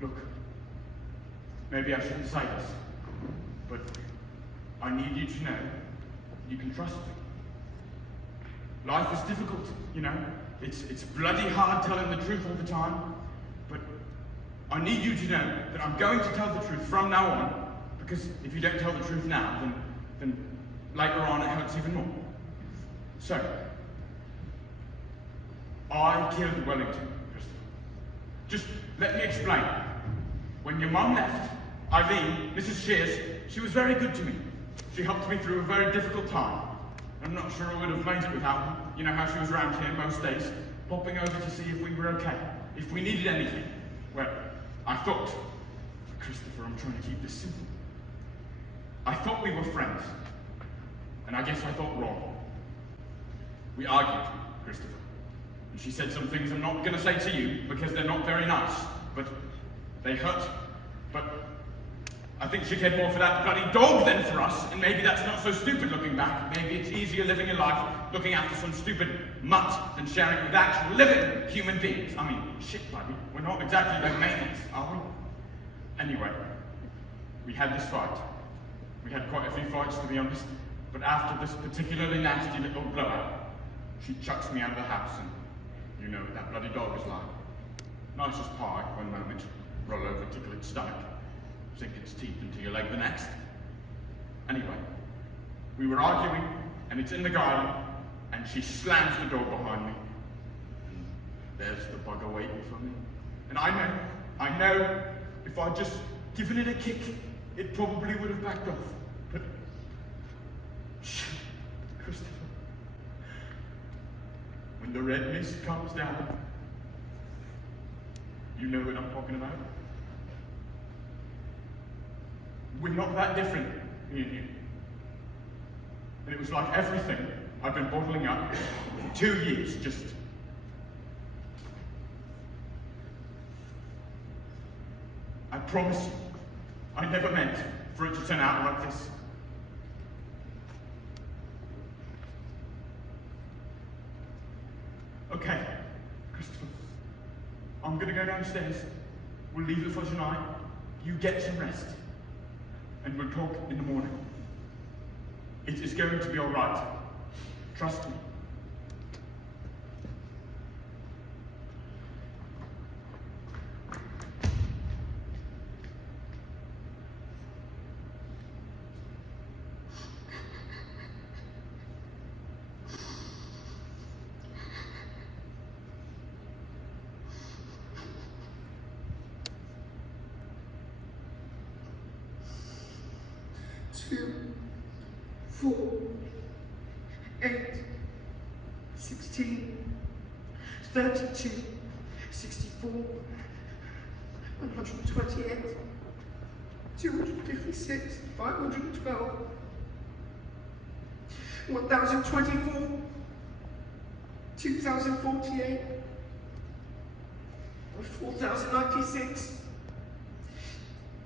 Look, maybe I shouldn't say this, but I need you to know you can trust me. Life is difficult, you know. It's bloody hard telling the truth all the time, but I need you to know that I'm going to tell the truth from now on, because if you don't tell the truth now, then later on it hurts even more. So, I killed Wellington, Christopher. Just let me explain. When your mum left, Eileen, Mrs. Shears, she was very good to me. She helped me through a very difficult time. I'm not sure I would have made it without her. You know how she was around here most days, popping over to see if we were okay, if we needed anything. Well, I thought, Christopher, I'm trying to keep this simple. I thought we were friends, and I guess I thought wrong. We argued, Christopher, and she said some things I'm not going to say to you because they're not very nice, but they hurt. But I think she cared more for that bloody dog than for us, and maybe that's not so stupid looking back. Maybe it's easier living your life looking after some stupid mutt than sharing it with actual living human beings. I mean, shit, buddy, we're not exactly low maintenance, are we? Anyway, we had this fight. We had quite a few fights, to be honest, but after this particularly nasty little blowout, she chucks me out of the house, and you know what that bloody dog is like. Nice as pie one moment, roll over, tickle its stomach, sink its teeth into your leg the next. Anyway, we were arguing, and it's in the garden, and she slams the door behind me. And there's the bugger waiting for me. And I know, if I'd just given it a kick, it probably would have backed off. But, shh, Christopher, when the red mist comes down, you know what I'm talking about? We're not that different, me and you. And it was like everything I've been bottling up for 2 years just promise you, I never meant for it to turn out like this. Okay, Christopher. I'm gonna go downstairs. We'll leave it for tonight. You get some rest. And we'll talk in the morning. It is going to be all right. Trust me. Two, 4, 8, 16, 32, 64, 128, 256, 512, 1024, 2048, 4096,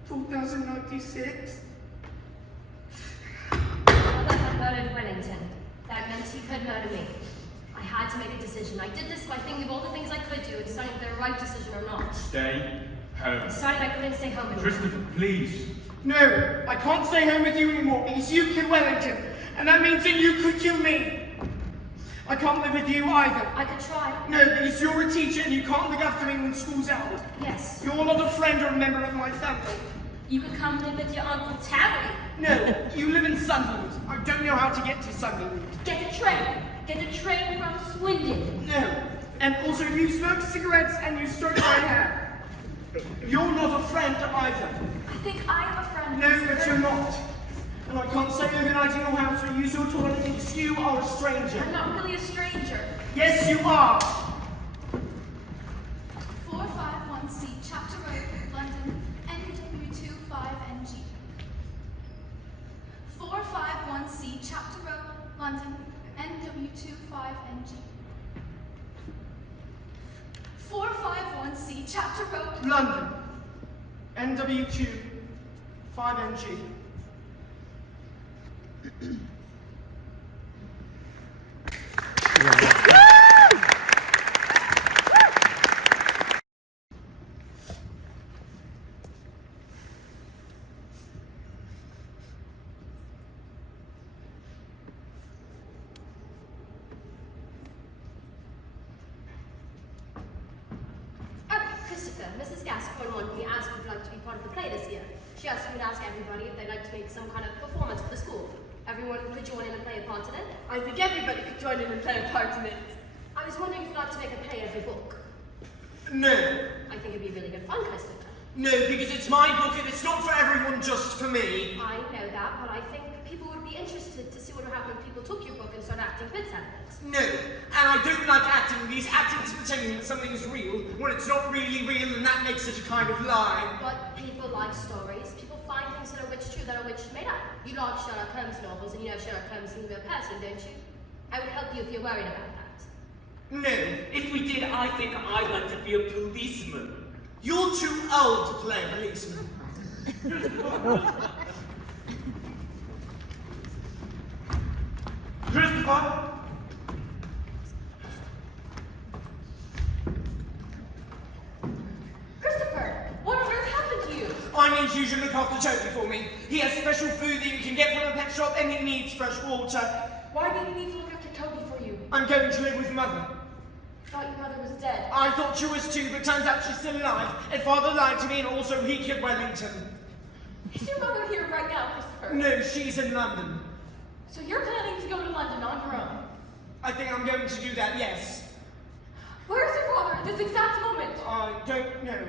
4096. Father had murdered Wellington. That meant he could murder me. I had to make a decision. I did this by thinking of all the things I could do and deciding if they were the right decision or not. Stay home. I decided I couldn't stay home anymore. Christopher, please. No, I can't stay home with you anymore because you killed Wellington, and that means that you could kill me. I can't live with you either. I could try. No, because you're a teacher and you can't look after me when school's out. Yes. You're not a friend or a member of my family. You could come live with your Uncle Terry. No, you live in Sunderland. I don't know how to get to Sunderland. Get the train. Get the train from Swindon. No, and also you smoke cigarettes and you stroke my hair. You're not a friend either. I think I am a friend. No, but you're not. And I can't stay overnight in your house or use your toilet because you are a stranger. I'm not really a stranger. Yes, you are. 451C, Chapter Road, London, NW25NG. 451C, Chapter Road, London, NW25NG. 451C, Chapter Road, London, NW2, 5NG. Christopher, Mrs. Gascoigne wanted me to ask if you'd like to be part of the play this year. She asked me to ask everybody if they'd like to make some kind of performance for the school. Everyone could join in and play a part in it. I think everybody could join in and play a part in it. I was wondering if you'd like to make a play every book. No. I think it'd be really good fun, Christopher. No, because it's my book and it's not for everyone, just for me. I know that, but I think people would be interested to see what would happen if people took your book and started acting bits out of it. No, and I don't like acting because acting is pretending that something is real when it's not really real and that makes it a kind of lie. But people like stories. People find things that are which true, that are which made up. You like Sherlock Holmes novels and you know Sherlock Holmes is a real person, don't you? I would help you if you're worried about that. No, If we did, I think I'd like to be a policeman. you're too old to play a policeman. Christopher! Christopher, what on earth happened to you? I need you to look after Toby for me. He has special food that you can get from a pet shop and he needs fresh water. Why do you need to look after Toby for you? I'm going to live with Mother. I thought your mother was dead. I thought she was too, but turns out she's still alive. And Father lied to me and also he killed Wellington. Is your mother here right now, Christopher? No, she's in London. So you're planning to go to London on your own? I think I'm going to do that, yes. Where's your father at this exact moment? I don't know.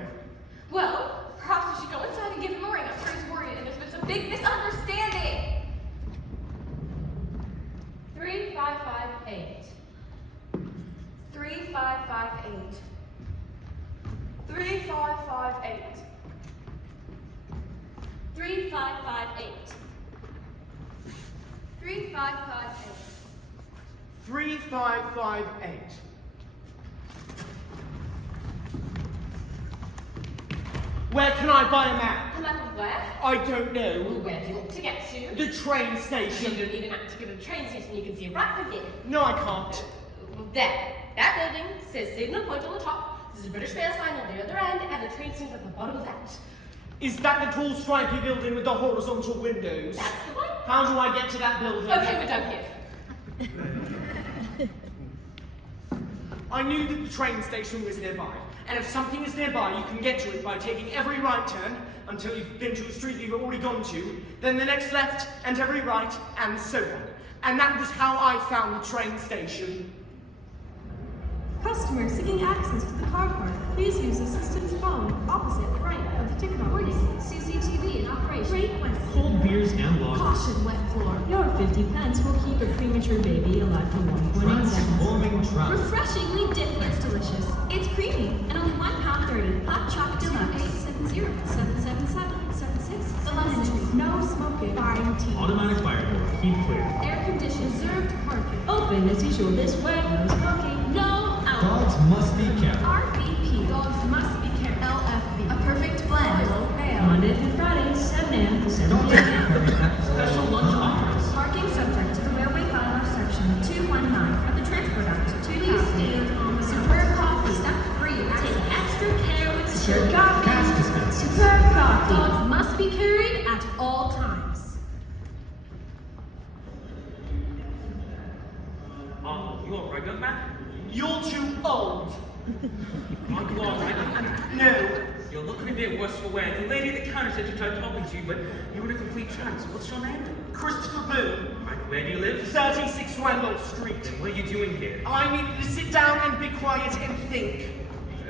Well, perhaps we should go inside and give him a ring. I'm sure he's worried and there's been some big misunderstanding. 3558. 3558. 3558. 3558. 3558. 3558. Where can I buy a map? A map of where? I don't Well, know. where do you want to get to? The train You station. don't need a map to go to the train station, you can see it right from here. No, I can't. Well, there. That building says Signal Point on the top. There's a British Rail sign on the other end, and the train station's at the bottom of that. Is that the tall stripy building with the horizontal windows? That's the one. How do I get to that building? Okay, we're done here. I knew that the train station was nearby, and if something is nearby, you can get to it by taking every right turn until you've been to a street you've already gone to, then the next left, and every right, and so on. And that was how I found the train station. Customer seeking access to the car park, please use assistant's phone opposite the right of the ticket office. CCTV in operation. Great wet Cold beers and lager. Caution, wet floor. Your 50 pence will keep a premature baby alive for 1.8 seconds. Transforming trout. Refreshingly different. It's delicious. It's creamy and only £1.30. Hot Choc Deluxe. 870 777 76. The London Street. No smoking. Fine tea. Automatic fire door. Keep clear. Air conditioned. Reserved parking. Open as usual this way. No smoking. No alcohol. Dogs must be kept. RBP. Dogs must be kept. LFB. A perfect blend. Oil ale. Monday through Friday, 7 a.m. to 7 p.m. Special lunch offers. Parking subject to the railway bylaw section 219 of the Transport Act. Please stand on the superb coffee. Step free. Take extra care with superb coffee. Cash dispense. Superb coffee. Dogs must be carried at all times. You alright, young man? You're too old. Are you alright? No. You're looking a bit worse for wear. The lady at the counter said she tried talking to you, but you were in a complete trance. What's your name? Christopher Boone, Right, where do you live? 36 Randolph Street. Then what are you doing here? I need to sit down and be quiet and think.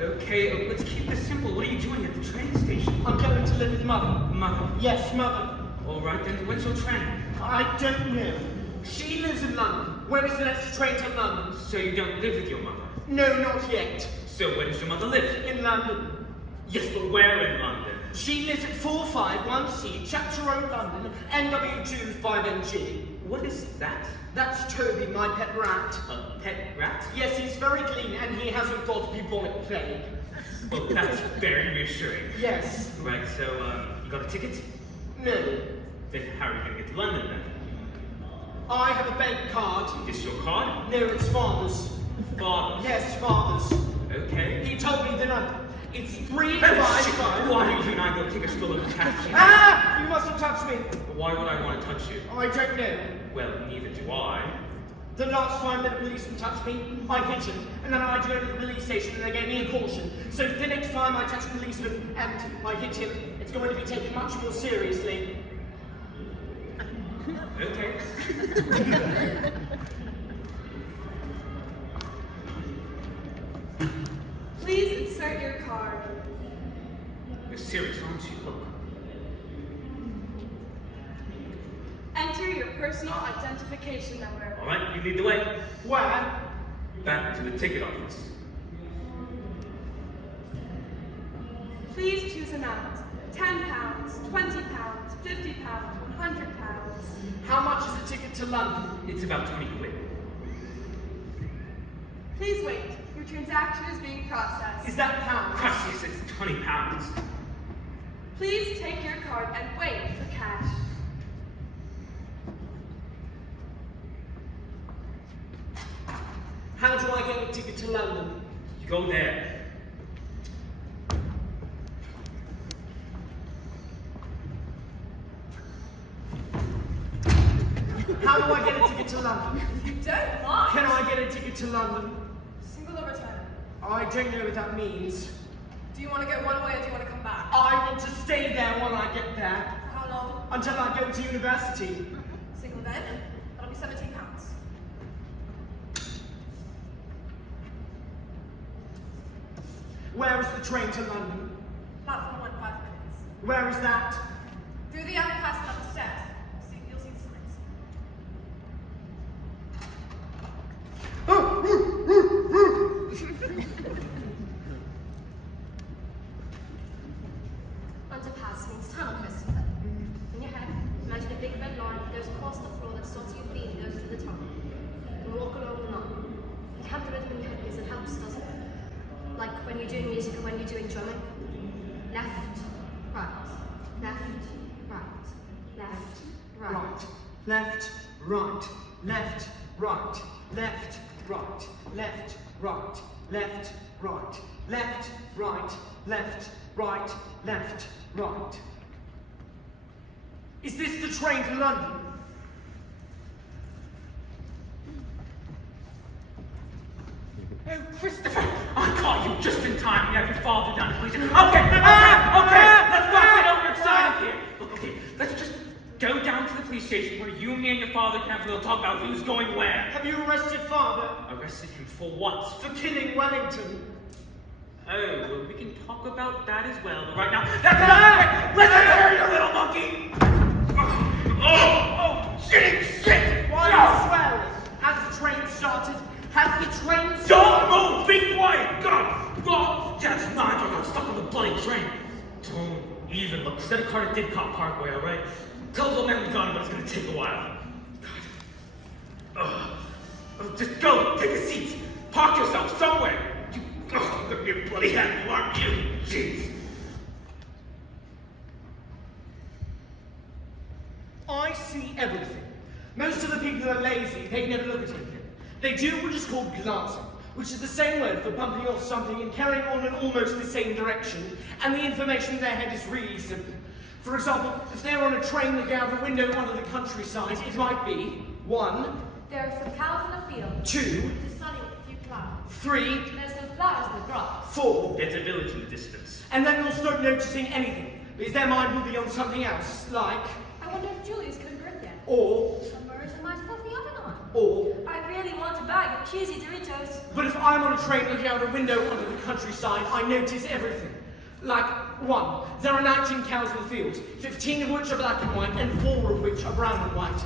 Okay, let's keep this simple. What are you doing at the train station? I'm going to live with Mother. Mother. Yes, Mother. Alright then, when's your train? I don't know. She lives in London. When is the next train to London? So you don't live with your mother? No, not yet. So where does your mother live? In London. Yes, but where in London? She lives at 451C, Chapter Road, London, NW25NG. What is that? That's Toby, my pet rat. A pet rat? Yes, he's very clean and he hasn't got bubonic plague. Well, that's very reassuring. Yes. Right, so, you got a ticket? No. Then how are you gonna get to London then? I have a bank card. Is this your card? No, it's Father's. Father. Yes, Father's. Okay. He told me the number. It's Oh, 355. why don't you and I go take a stroll of cash? Ah! You mustn't touch me. Why would I want to touch you? I don't know. Well, neither do I. The last time that a policeman touched me, I hit him, and then I had to go to the police station and they gave me a caution. So the next time I touch a policeman and I hit him, it's going to be taken much more seriously. Okay. Please insert your card. You're serious, aren't you? Look. Enter your personal identification number. Alright, you lead the way. Where? Back to the ticket office. Please choose amount. £10, £20, £50, £100. How much is the ticket to London? It's about 20 quid. Please wait. Your transaction is being processed. Is that pounds? Gosh, yes, it's 20 pounds. Please take your card and wait for cash. How do I get a ticket to London? You go there. How do I get a ticket to London? You don't want. Can I get a ticket to London? Single or return. I don't know what that means. Do you want to go one way or do you want to come back? I want to stay there when I get there. For how long? Until I go to university. Single then? That'll be £17. Where is the train to London? Platform 1, 5 minutes. Where is that? Through the underpass and up the stairs. You'll see the signs. Underpass means tunnel, Christopher. In your head, imagine a big red line that goes across the floor that starts at your feet and goes to the tunnel. And walk along the line. You have the rhythm in your head because it helps, doesn't it? Like when you're doing music or when you're doing drumming. Left, right, left, right, left, right. Right, left, right, left, right, left, right, left, right, left, right, left, right, left, right, left, right. Is this the train to London? Oh, Christopher! I caught you just in time. You have your father down, please. Okay, let's not get overexcited here. Look, okay, let's just go down to the police station where you, me, and your father can have a little talk about who's going where. Have you arrested father Arrested him for what? for killing Wellington? Oh, well, we can talk about that as well. But right now, that's enough! Let's hear you, little monkey! Oh, shit! Why are you swearing? Has the train started? Has the train started? Don't move! Be quiet! God! That's not. I got stuck on the bloody train. Don't even look. Set a car to Didcot Parkway, alright? Tell the old man we got him, but it's gonna take a while. God. Just go! Take a seat! Park yourself somewhere! You're gonna be a bloody handful, aren't you? Jeez. I see everything. Most of the people are lazy, they never look at anything. They do what is called glancing, which is the same word for bumping off something and carrying on in almost the same direction, and the information in their head is really simple. For example, if they're on a train looking out the window onto the countryside, it might be 1, There are some cows in the field. 2, The sunny with a few clouds. 3, There's some flowers in the grass. 4, There's a village in the distance. and then they'll start noticing anything, because their mind will be on something else, like, I wonder if Julia's come birth yet. or, A bird in my fluffy oven on. or. I really want a bag of cheesy Doritos. But if I'm on a train looking out a window onto the countryside, I notice everything. Like, 1, there are 19 cows in the field, 15 of which are black and white, and 4 of which are brown and white.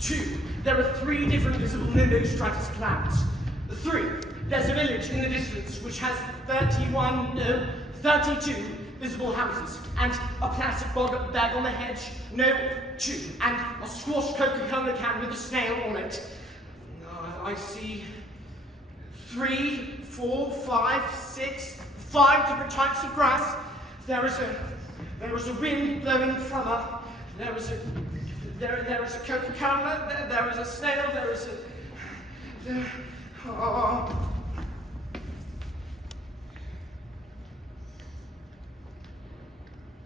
2, there are 3 different visible nimbostratus clouds. 3, there's a village in the distance which has 32 visible houses, and a plastic bag on the hedge. 2, and a squashed Coca-Cola can with a snail on it. I see 3, 4, 5, 6, 5 different types of grass. There is a wind blowing from a. There is a Coca-Cola. There is a snail. There is a.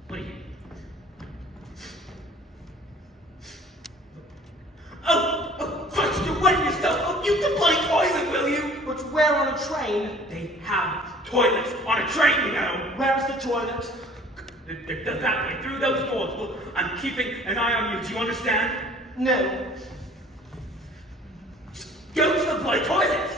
What are you? Oh, Christ, you're wetting yourself. Oh, use the bloody toilet, will you? But we're on a train. They have toilets on a train, you know. Where's the toilet? They're that way, through those doors. Well, I'm keeping an eye on you. Do you understand? No. Just go to the bloody toilet.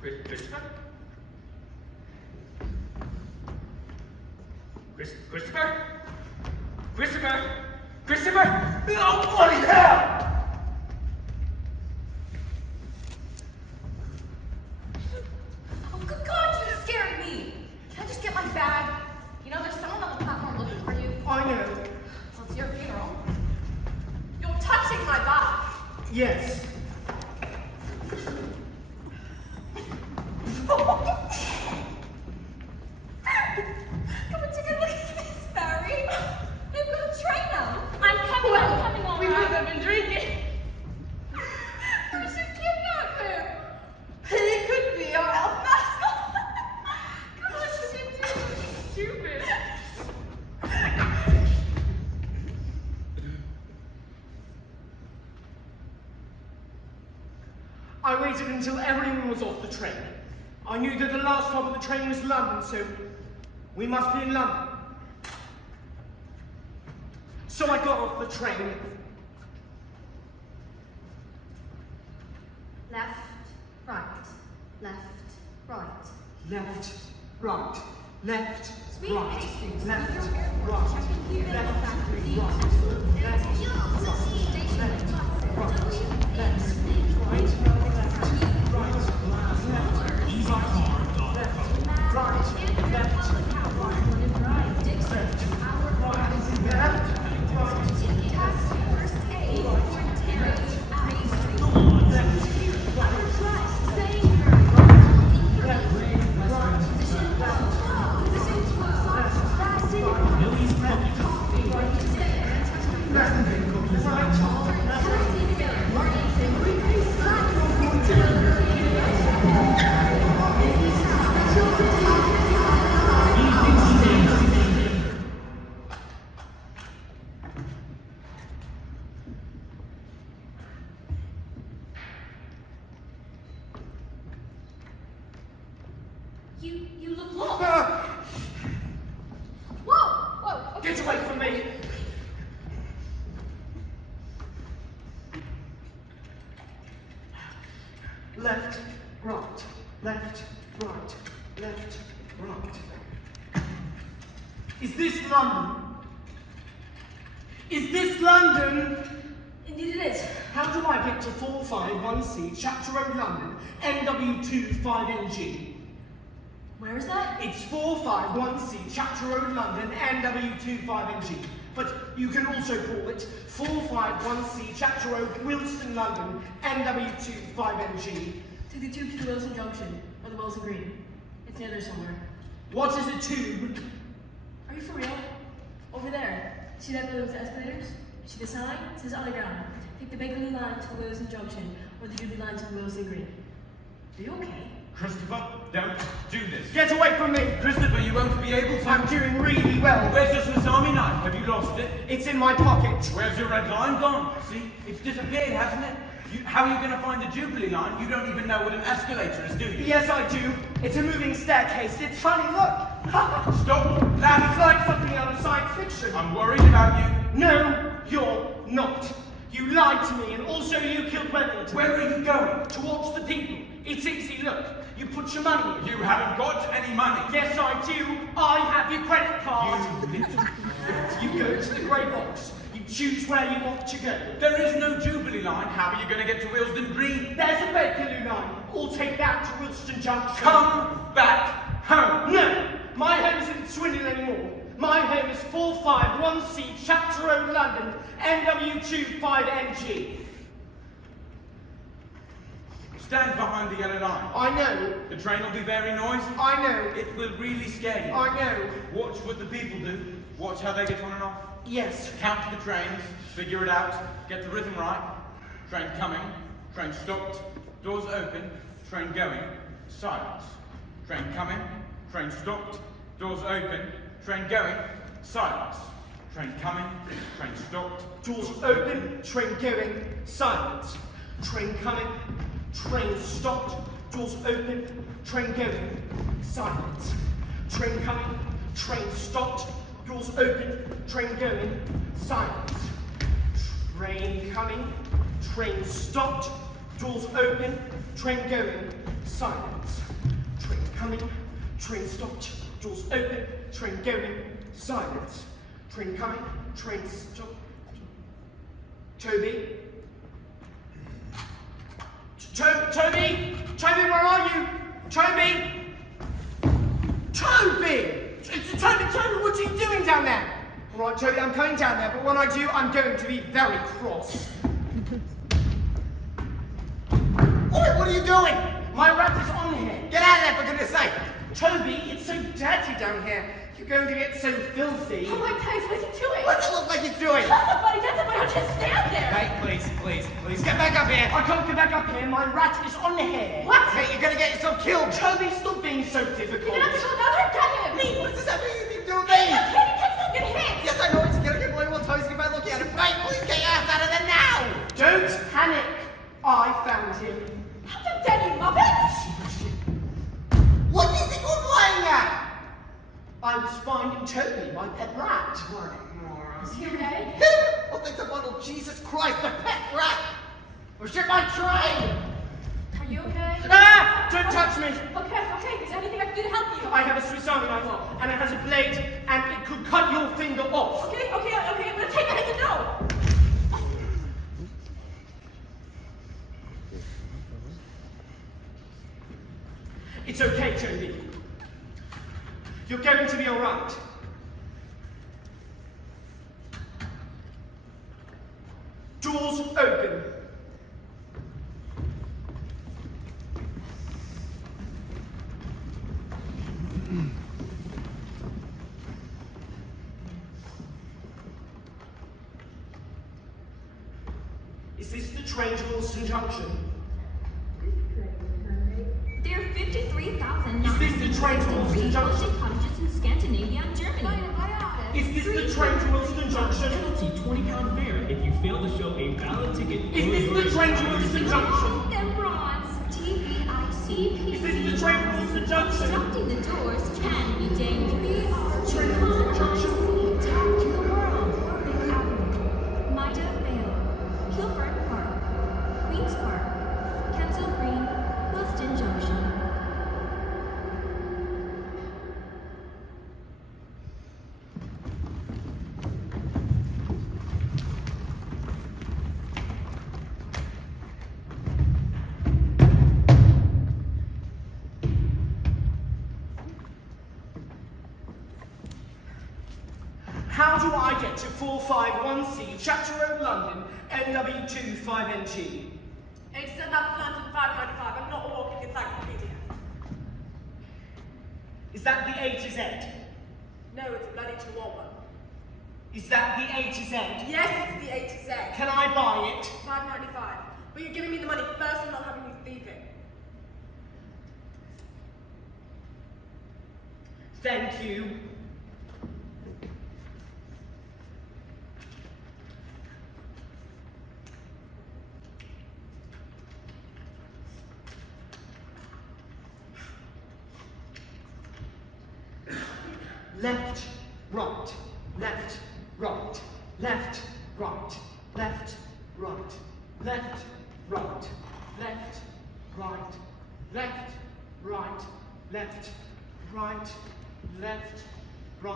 Christopher? Christopher? Christopher? Christopher? Oh, bloody hell! Oh, good God, you scared me. Can I just get my bag? You know, there's someone on the platform looking for you. I know. So it's your funeral. You're touching my bag. Yes. Come and take a look at this, Barry. They've got a train now. I'm coming on. We must have been drinking. We should kidnap him. He could be our elf mascot. Come on, you should do something stupid. I waited until everyone was off the train. I knew that the last stop of the train was London, so we must be in London. So I got off the train. Left, right, left, right. Left, right, left, Sweet right, pastries. left, Your airport. right, Checking here. left, Factory. right, left, right, left, right, left, right, left, right, You look lost. Whoa! Okay. Get away from me! Left, right, left, right, left, right. Is this London? Is this London? Indeed it is. How do I get to 451C, Chapter Road, London, NW25NG? Where is that? It's 451C, Chapter Road, London, NW25NG. But you can also call it 451C, Chapter Road, Wilston, London, NW25NG. Take the tube to the Wilson Junction, or the Wilson Green. It's near there somewhere. What is a tube? Are you for real? Over there. See that building with the escalators? See the sign? It says underground. Take the Bakerloo line to the Wilson Junction, or the Jubilee line to the Wilson Green. Are you okay? Christopher, don't do this. Get away from me! Christopher, you won't be able to. I'm doing really well. Where's your Swiss Army knife? Have you lost it? It's in my pocket. Where's your red line gone? See, it's disappeared, hasn't it? How are you going to find the Jubilee line? You don't even know what an escalator is, do you? Yes, I do. It's a moving staircase. It's funny, look. Stop that! It's like something out of science fiction. I'm worried about you. No, you're not. You lied to me, and also you killed Wellington. Where are you going? Towards the people. It's easy, look. You put your money in. You haven't got any money. Yes, I do. I have your credit card. You go to the grey box. You choose where you want to go. There is no Jubilee line. How are you going to get to Wilston Green? There's a Bakerloo line. I'll take that to Wilston Junction. Come back home. No, my home isn't Swindon anymore. My home is 451C, Chapter Road, London, NW25NG. Stand behind the yellow line. I know. The train will be very noisy. I know. It will really scare you. I know. Watch what the people do. Watch how they get on and off. Yes. Count the trains. Figure it out. Get the rhythm right. Train coming. Train stopped. Doors open. Train going. Silence. Train coming. Train stopped. Doors open. Train going. Silence. Train coming. Train stopped. Doors open. Train going. Silence. Train coming. Train stopped. Doors open. Train going. Silence. Train coming. Train stopped. Doors open. Train going. Silence. Train coming. Train stopped. Doors open. Train going. Silence. Train coming. Train stopped. Doors open. Train going. Silence. Train coming. Train stopped. Toby? Toby! Toby, where are you? Toby! Toby! Toby, what are you doing down there? All right, Toby, I'm coming down there, but when I do, I'm going to be very cross. Oi, what are you doing? My rat is on here. Get out of there, for goodness sake. Toby, it's so dirty down here. You're going to get so filthy. Oh my guys, what's he doing? What's it look like he's doing? Get somebody, don't just stand there! Hey, please, get back up here. I can't get back up here. My rat is on here. What? Hey, you're gonna get yourself killed. Toby, stop being so difficult. You're gonna have to go down there and get him! Me? What does that mean? You do me? He's okay, he can still get hit! Yes, I know it's gonna get bloody well. Toby's gonna look at him. Mate, please get your ass out of there now. Don't panic. I found him. How dare you, Muppet! What do you think we're playing at? I was finding Toby, my pet rat. Is he okay? Oh, thank the bundle. Jesus Christ, the pet rat. Or shit, my train. Are you okay? Ah! Don't touch me. Okay, is there anything I can do to help you? I have a Swiss Army knife, and it has a blade, and it could cut your finger off. Okay, I'm gonna take that as a no! It's okay, Toby. You're going to be all right. Doors open. Is this the train to Wilston Junction? There are 53,000 Is this the train to Wilston Junction? cottages in Scandinavia and Germany. Is this the train to Wilston Junction? Penalty £20 fare if you fail to show a valid ticket. Is this the train to Wilston Junction? Then bronze, TVICP. Is this the train to Wilston Junction? Obstructing the Kilburn Park, Queen's Park, Kensal Green, Wilston Junction. How do I get to 451C, Chapter Road, London, NW2 5NG? It's enough London 595. I'm not a walking encyclopedia. Is that the A to Z? No, it's a bloody chihuahua. Is that the A to Z? Yes, it's the A to Z. Can I buy it? $5.95. But you're giving me the money first and not having me thieving. Thank you. Left, right, left, right, left, right, left, right, left, right, left, right, left, right, left, right, left, right,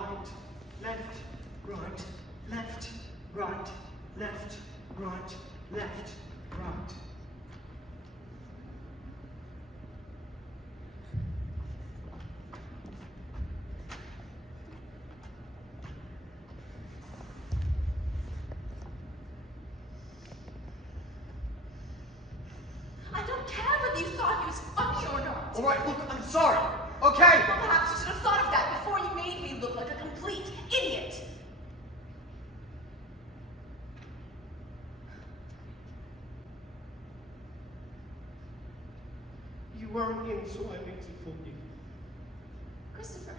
left, right, left, right, left, right, left, right. I don't care whether you thought it was funny or not. All right, look, I'm sorry. Okay. Well, perhaps you should have thought of that before you made me look like a complete idiot. You weren't in, so I waited for you. Christopher.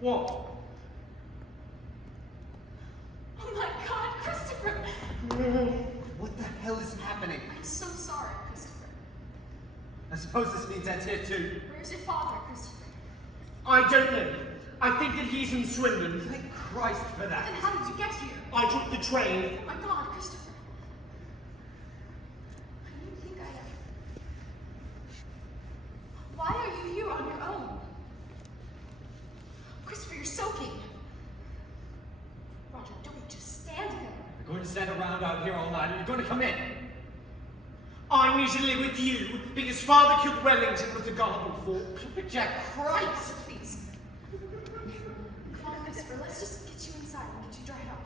What? Oh my God, Christopher! What the hell is happening? I'm so sorry, Christopher. I suppose this means that's it too. Where's your father, Christopher? I don't know. I think that he's in Swindon. Thank Christ for that. Then how did you get here? I took the train. Oh my God, Christopher. I didn't think I'd ever. Why are you here on your own? Christopher, you're soaking. Roger, don't just stand there. You're going to stand around out here all night and you're going to come in. I need to live with you because Father killed Wellington with the garden fork. But Jack Christ! Please. Come on, Christopher, let's just get you inside and get you dried off.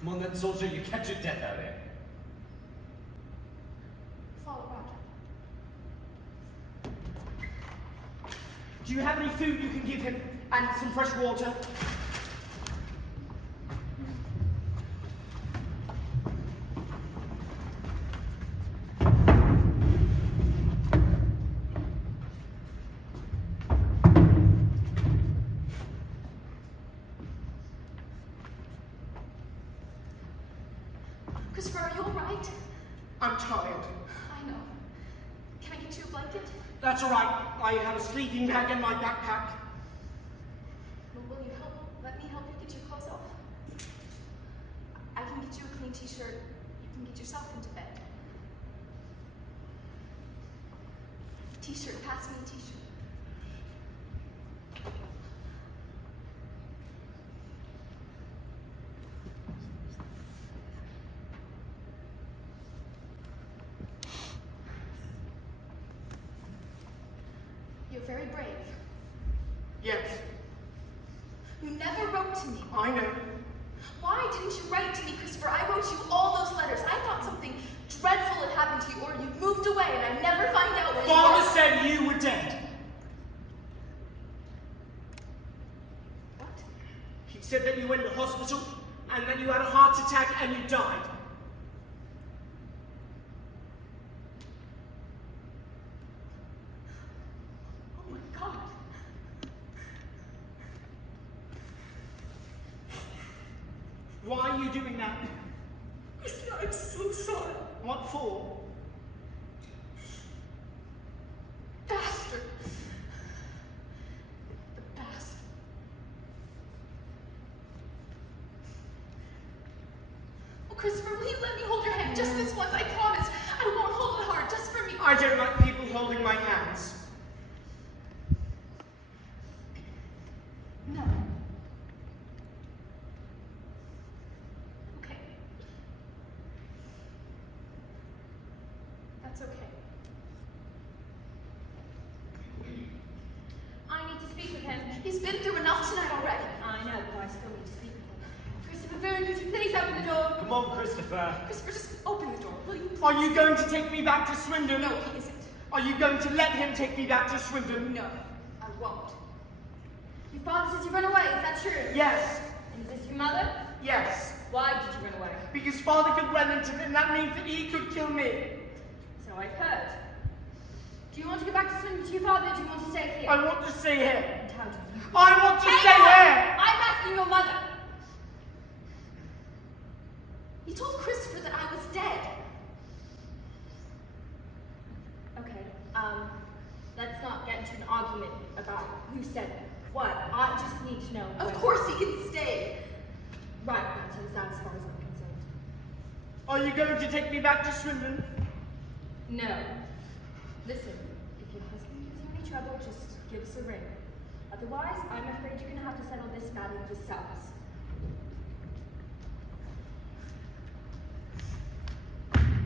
Come on then, soldier, you catch your death out here. Follow Roger. Do you have any food you can give him and some fresh water? Christopher, are you alright? I'm tired. I know. Can I get you a blanket? That's all right. I have a sleeping bag in my backpack. Well, will you help? Let me help you get your clothes off. I can get you a clean t-shirt. You can get yourself into bed. T-shirt, pass me a t-shirt. You're very brave. Yes, You never wrote to me. I know. Why didn't you write to me, Christopher? I wrote you all those letters. I thought something dreadful had happened to you, or you'd moved away, and I'd never find out where you Father were. said you were dead. What? He said that you went to hospital and that you had a heart attack and you died. Oh my God. Why are you doing that? I'm so sorry. What for? Bastard. The bastard. Oh, Christopher, will you let me hold your hand? okay? Just this once, I promise. I won't hold it hard, just for me. I don't like people holding my hands. No. Okay. That's okay. I need to speak with him. He's been through enough tonight already. I know, but I still need to speak with him. Christopher Boone, could you please open the door? Come on, Christopher. Christopher, just open the door, will you? Are you going to take me back to Swindon? No, he isn't. Are you going to let him take me back to Swindon? No, I won't. Your father says you run away, is that true? Yes. And is this your mother? Yes. Why did you run away? Because father could Wellington, and that means that he could kill me. So I've heard. Do you want to go back to Swindon to your father, or do you want to stay here? I want to stay here. And how do you? I want to Hang stay on! here. I'm asking your mother. You told Christopher that I was dead. Okay, let's not get into an argument about who said what. I just need to know. Of course he can stay. Right, that turns out as far as I'm concerned. Are you going to take me back to Swindon? No. Listen, if your husband gives you any trouble, just give us a ring. Otherwise, I'm afraid you're going to have to settle this matter yourselves.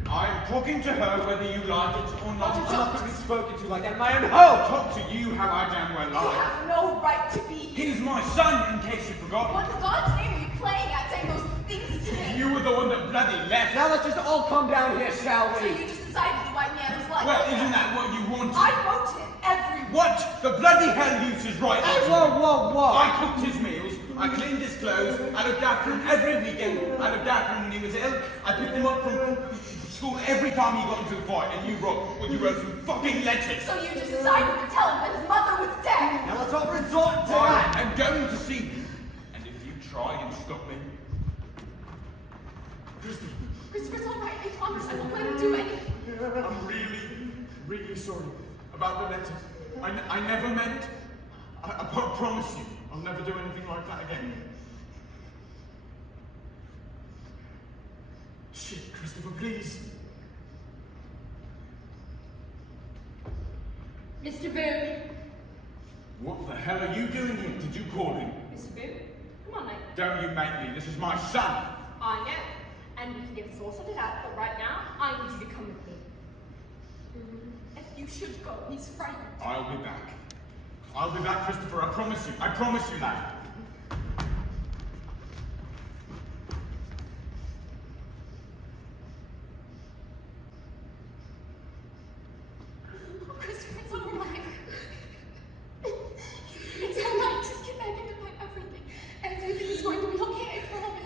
I'm talking to her whether you like it or not. I'm not going to be spoken to like that in my own home. Talk to you how I damn well You like. have no right to be here. He's my son, in case you forgot. What in God's name are you playing at, saying those things to me? You were the one that bloody left. Now let's just all come down here, shall So we? you just decided to wipe me out of his life. Well, isn't that what you wanted? I wrote him every week. What? The bloody hell use is right. Hey, whoa. I cooked his meals, I cleaned his clothes, I looked after him every weekend, I looked after him when he was ill, I picked him up from school every time he got into a fight, and you wrote some fucking letters. So you just decided to tell him that his mother was dead. Now let's all resort to I that. am going to see him, and if you try and stop me, Christopher's all right. I promise I won't let him do anything. I'm really sorry about the letters. I never meant. I promise you, I'll never do anything like that again. Shit, Christopher, please. Mr. Boone. What the hell are you doing here? Did you call him? Mr. Boone, come on, mate. Don't you make me. This is my son. I know. And we can get this all sorted out, but right now, I need you to come with me. If you should go, he's frightened. I'll be back. I'll be back, Christopher. I promise you. I promise you that. Christopher, it's all right. It's all right. Just get back into my everything. Everything is going to be okay, I promise.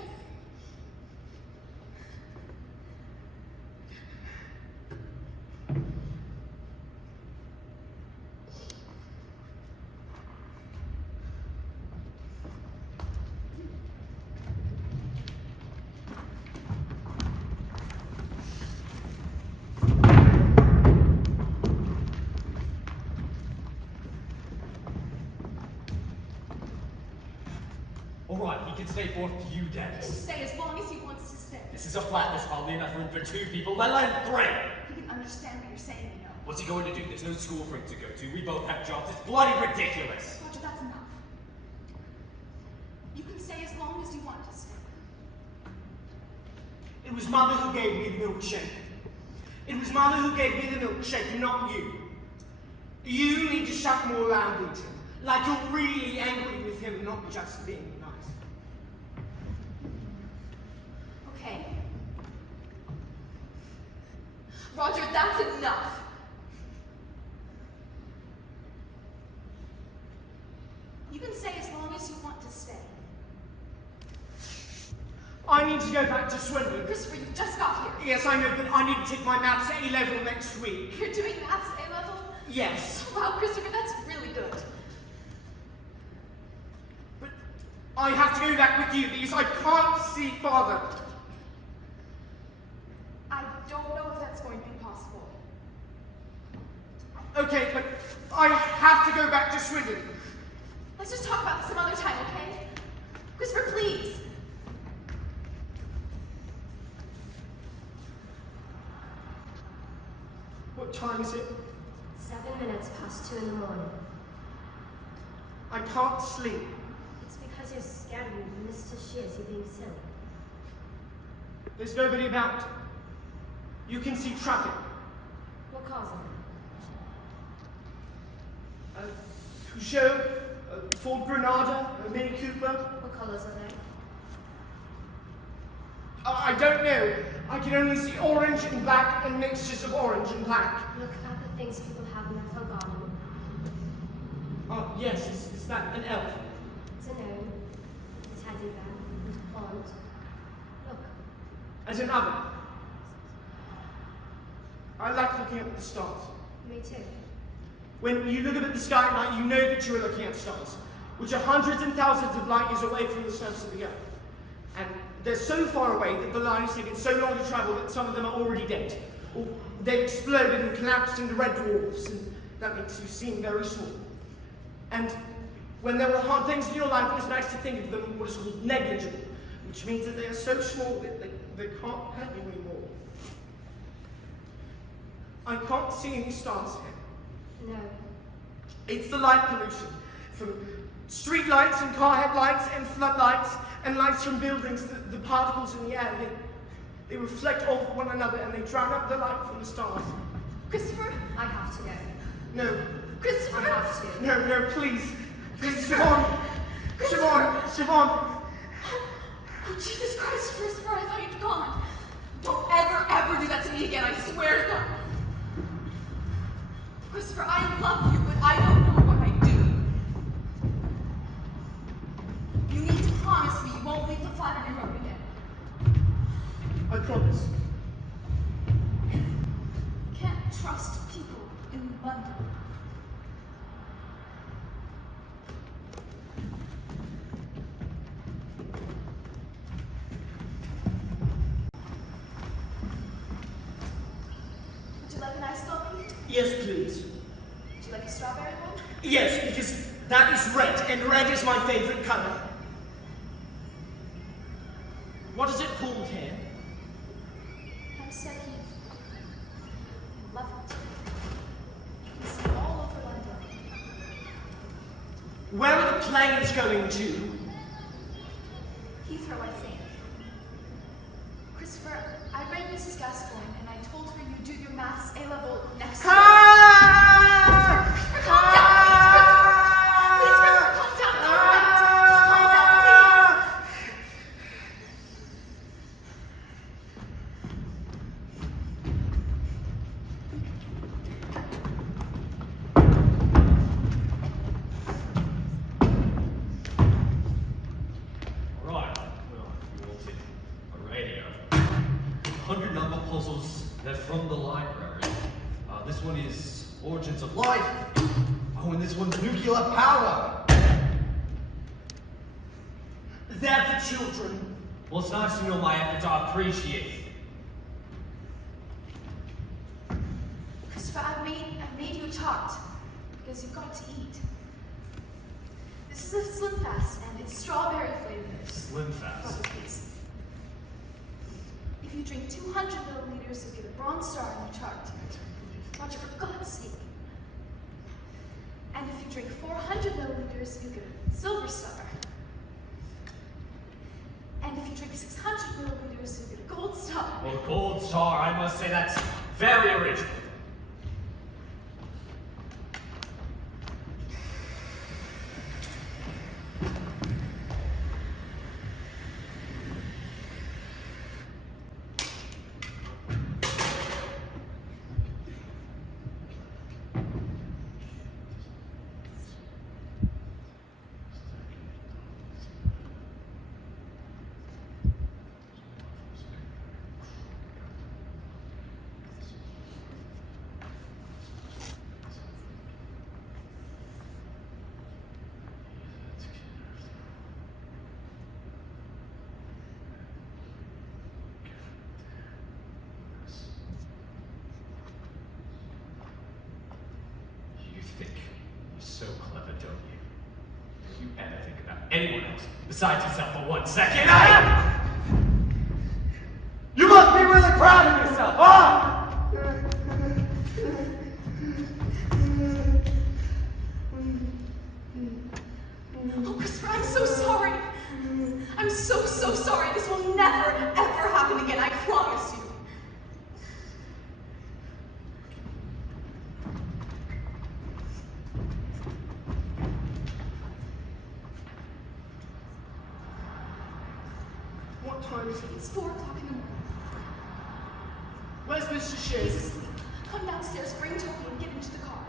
Alright, he can stay forth to you, Dennis. He'll stay as long as he wants to stay. This is a flat, there's hardly enough room for 2 people, let alone 3. He can understand what you're saying, you know. What's he going to do? There's no school for him to go to. We both have jobs. It's bloody ridiculous. Roger, that's enough. You can stay as long as you want to stay. It was Mother who gave me the milkshake. It was Mother who gave me the milkshake, not you. You need to shut more language. Like you're really angry with him, not just being nice. Okay. Roger, that's enough. You can stay as long as you want to stay. I need to go back to Swindon. Christopher, you just got here. Yes, I know, but I need to take my maths A level next week. You're doing maths A level? Yes. Wow, Christopher, that's really good. But I have to go back with you because I can't see Father. I don't know if that's going to be possible. Okay, but I have to go back to Swindon. Let's just talk about this some other time, okay? Christopher, please. What time is it? 7 minutes past 2 in the morning. I can't sleep. It's because you're scared of Mr. Shears, you're being silly. There's nobody about. You can see traffic. What car's it? Peugeot, Ford Granada, a Mini Cooper. What colours are they? I don't know. I can only see orange and black and mixtures of orange and black. Look at the things people have in their front garden. Oh, yes, is that an elf? It's a gnome, a teddy bear, a pond. Look, As an oven. I like looking up at the stars. me too. When you look up at the sky at night, you know that you are looking at stars, which are hundreds and thousands of light years away from the surface of the earth. And they're so far away that the line has taken so long to travel that some of them are already dead. Or they've exploded and collapsed into red dwarfs, and that makes you seem very small. And when there were hard things in your life, it was nice to think of them what is called negligible, which means that they are so small that they can't hurt you anymore. I can't see any stars here. No. It's the light pollution from street lights and car headlights and floodlights and lights from buildings, the particles in the air. They reflect off one another and they drown out the light from the stars. Christopher? I have to go. No. Christopher? I have to. No, please. Please, Siobhan. Siobhan. Oh, Jesus Christ, Christopher, I thought you'd gone. Don't ever do that to me again, I swear to God. Christopher, I love you, but I don't know what I do. You need to promise me you won't leave the Flannery Road again. I promise. You can't trust people in London. Would you like an iced coffee? Yes, please. Would you like a strawberry one? Yes, because that is red, and red is my favorite color. What is it called here? Hampstead Heath. I love it. You can see all over London. Where are the planes going to? Heathrow, I think. Christopher, I read Mrs. Gascoigne and I told her you do your maths A-level next year. Christopher, calm down, please, Christopher. Please, Christopher, calm down. It's all right. Just calm down, Right, well, you wanted a radio. 100 number puzzles, they're from the library. This one is Origins of Life. Oh, and this one's Nuclear Power. They're for children. Well, it's nice to know my efforts are appreciated. Christopher, I've made you a chart because you've got to eat. This is a Slim Fast and it's strawberry flavored. Slim Fast. Butter, please. If you drink 200 milliliters, you'll get a bronze star on your chart. Roger, for God's sake. And if you drink 400 milliliters, you'll get a silver star. And if you drink 600 milliliters, you'll get a gold star. Well, Gold Star, I must say that's very original. You think you're so clever, don't you? Do you ever think about anyone else besides yourself for 1 second? You must be really proud of yourself, huh? what time is it? It's 4 o'clock in the morning. Where's Mr. He's Shears? asleep. Come downstairs, bring Toby, and get into the car.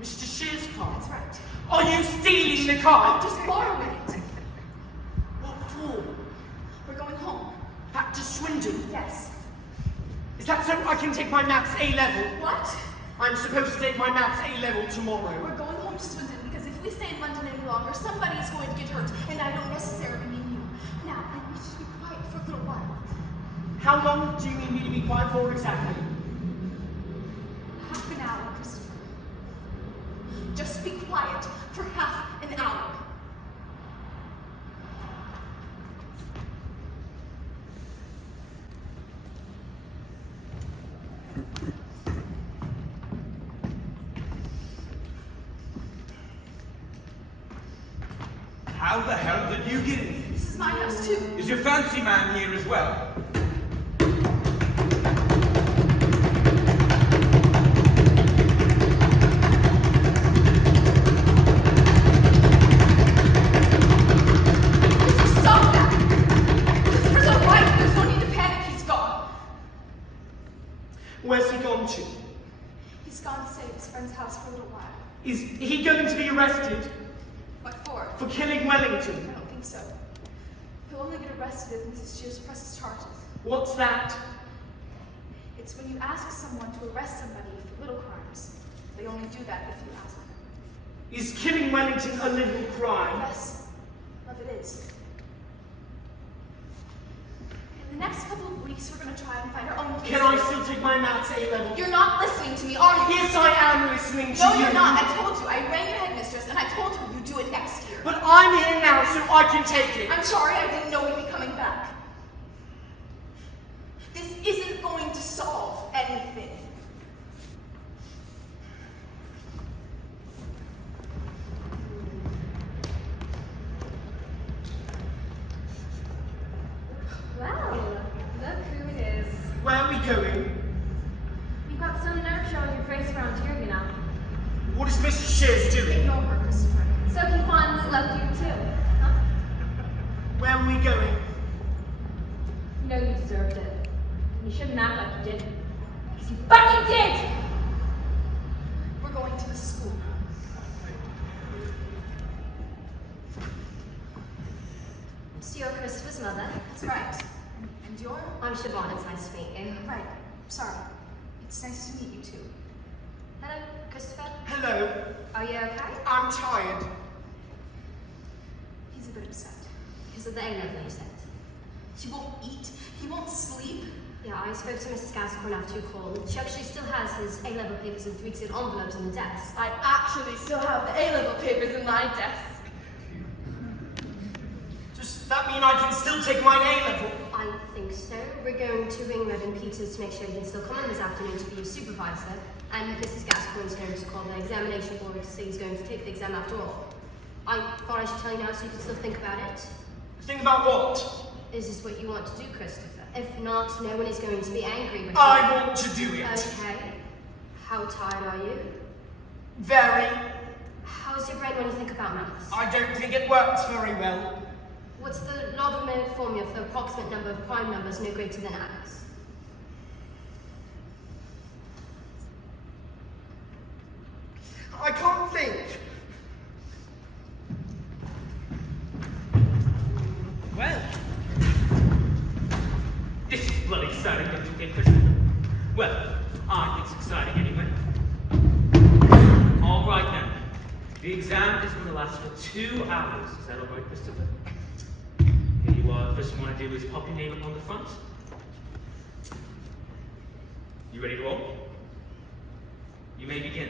Mr. Shears' car? That's right. Are you stealing the car? I'm just borrowing it. What for? We're going home. Back to Swindon? Yes. Is that so I can take my maths A-level? What? I'm supposed to take my maths A-level tomorrow. We're going home to Swindon because if we stay in London any longer, somebody's going to get hurt, and I don't necessarily mean you. Now, I need you to be quiet for a little while. How long do you need me to be quiet for exactly? Half an hour, Christopher. Just be quiet for half an hour. How the hell did you get in here? This is my house too. Is your fancy man here as well? Stop that! Christopher's all right. There's no need to panic. He's gone. Where's he gone to? He's gone to stay at his friend's house for a little while. Is he going to be arrested What for? for killing Wellington? I don't think so. He'll only get arrested if Mrs. Shears presses charges. What's that? It's when you ask someone to arrest somebody for little crimes. They only do that if you ask them. Is killing Wellington a little crime? Yes, love it is. In the next couple of weeks, we're going to try and find our own place. Can I still take my maths A-level? You're not listening to me, are you? Yes, I am listening to No, you. you're not. I told you. I rang your headmistress, and I told her you do it next year. But I'm here now, so I can take it. I'm sorry I didn't know you'd be coming back. This isn't going to solve anything. Well, look who it is. Where are we going? You've got some nerve showing your face around here, you know. What is Mrs. Shears doing? Ignore her, Christopher. So he finally left you too, huh? Where are we going? You know you deserved it. And you shouldn't act like you didn't. Because you fucking did! We're going to the school. So you're Christopher's mother? That's right. And you're? I'm Siobhan, it's nice to meet you. Right. Sorry. It's nice to meet you too. Hello, Christopher. Hello. Are you okay? I'm tired. He's a bit upset. Because of the A-level, you said. He won't eat. He won't sleep. Yeah, I spoke to Mrs. Gascoigne after you called. She actually still has his A-level papers in 3-sealed envelopes on the desk. I actually still have the A-level papers in my desk. Does that mean I can still take my A-level? I think so. We're going to ring Reverend Peters to make sure he can still come in this afternoon to be your supervisor. And Mrs. Gascoigne's going to call the examination board to say he's going to take the exam after all. I thought I should tell you now so you can still think about it. Think about what? Is this what you want to do, Christopher? If not, no one is going to be angry with you. I want to do it. Okay. How tired are you? Very. How's your brain when you think about maths? I don't think it works very well. What's the logarithmic formula for the approximate number of prime numbers no greater than x? I can't think. Well, this is bloody exciting, don't you think, Christopher? Well, I think it's exciting anyway. All right then. The exam is going to last for 2 hours. Is that all right, Christopher? Here you are. First thing I want to do is pop your name up on the front. You ready to roll? You may begin.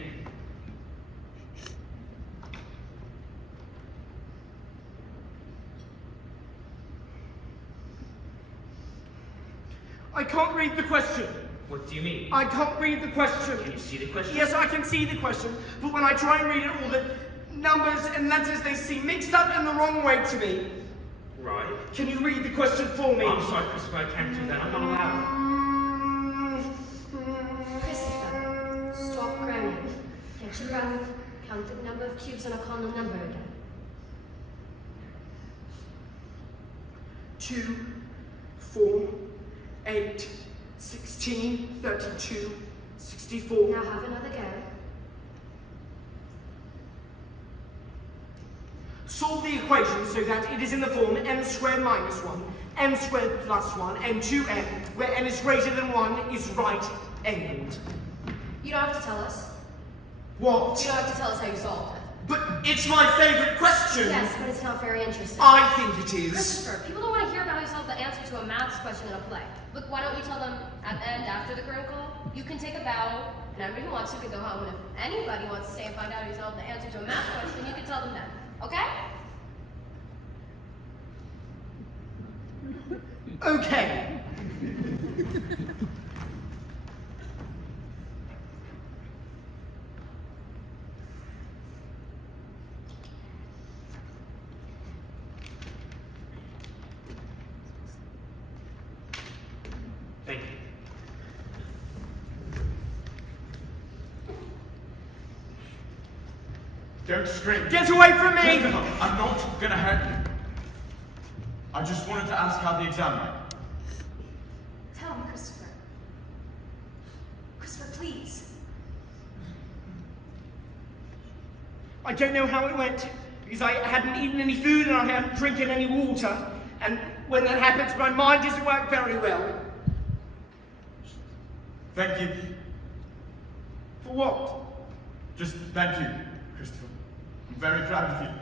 I can't read the question. What do you mean? I can't read the question. Can you see the question? Yes, I can see the question, but when I try and read it, all the numbers and letters, they seem mixed up in the wrong way to me. Right. Can you read the question for me? I'm sorry, Christopher, I can't do that. I'm not allowed. Christopher, stop groaning. Catch your breath. Count the number of cubes on a Connell number again. 2, 4, 8, 16, 32, 64. Now have another go. Solve the equation so that it is in the form n squared minus 1, n squared plus 1, and 2n, where n is greater than 1 is right-angled. You don't have to tell us. What? You don't have to tell us how you solved it. But it's my favourite question! Yes, but it's not very interesting. I think it is. Christopher, people don't want to hear about how you solved the answer to a maths question in a play. Look, why don't you tell them at the end after the curtain call? You can take a bow, and everybody who wants to can go home. And if anybody wants to stay and find out how you solved the answer to a math question, you can tell them then. Okay? Okay. Thank you. Don't scream. Get away from me! Christopher, I'm not gonna hurt you. I just wanted to ask how the exam went. Tell him, Christopher. Christopher, please. I don't know how it went, because I hadn't eaten any food and I hadn't drinking any water. And when that happens, my mind doesn't work very well. Thank you. For what? Just thank you, Christopher. I'm very proud of you.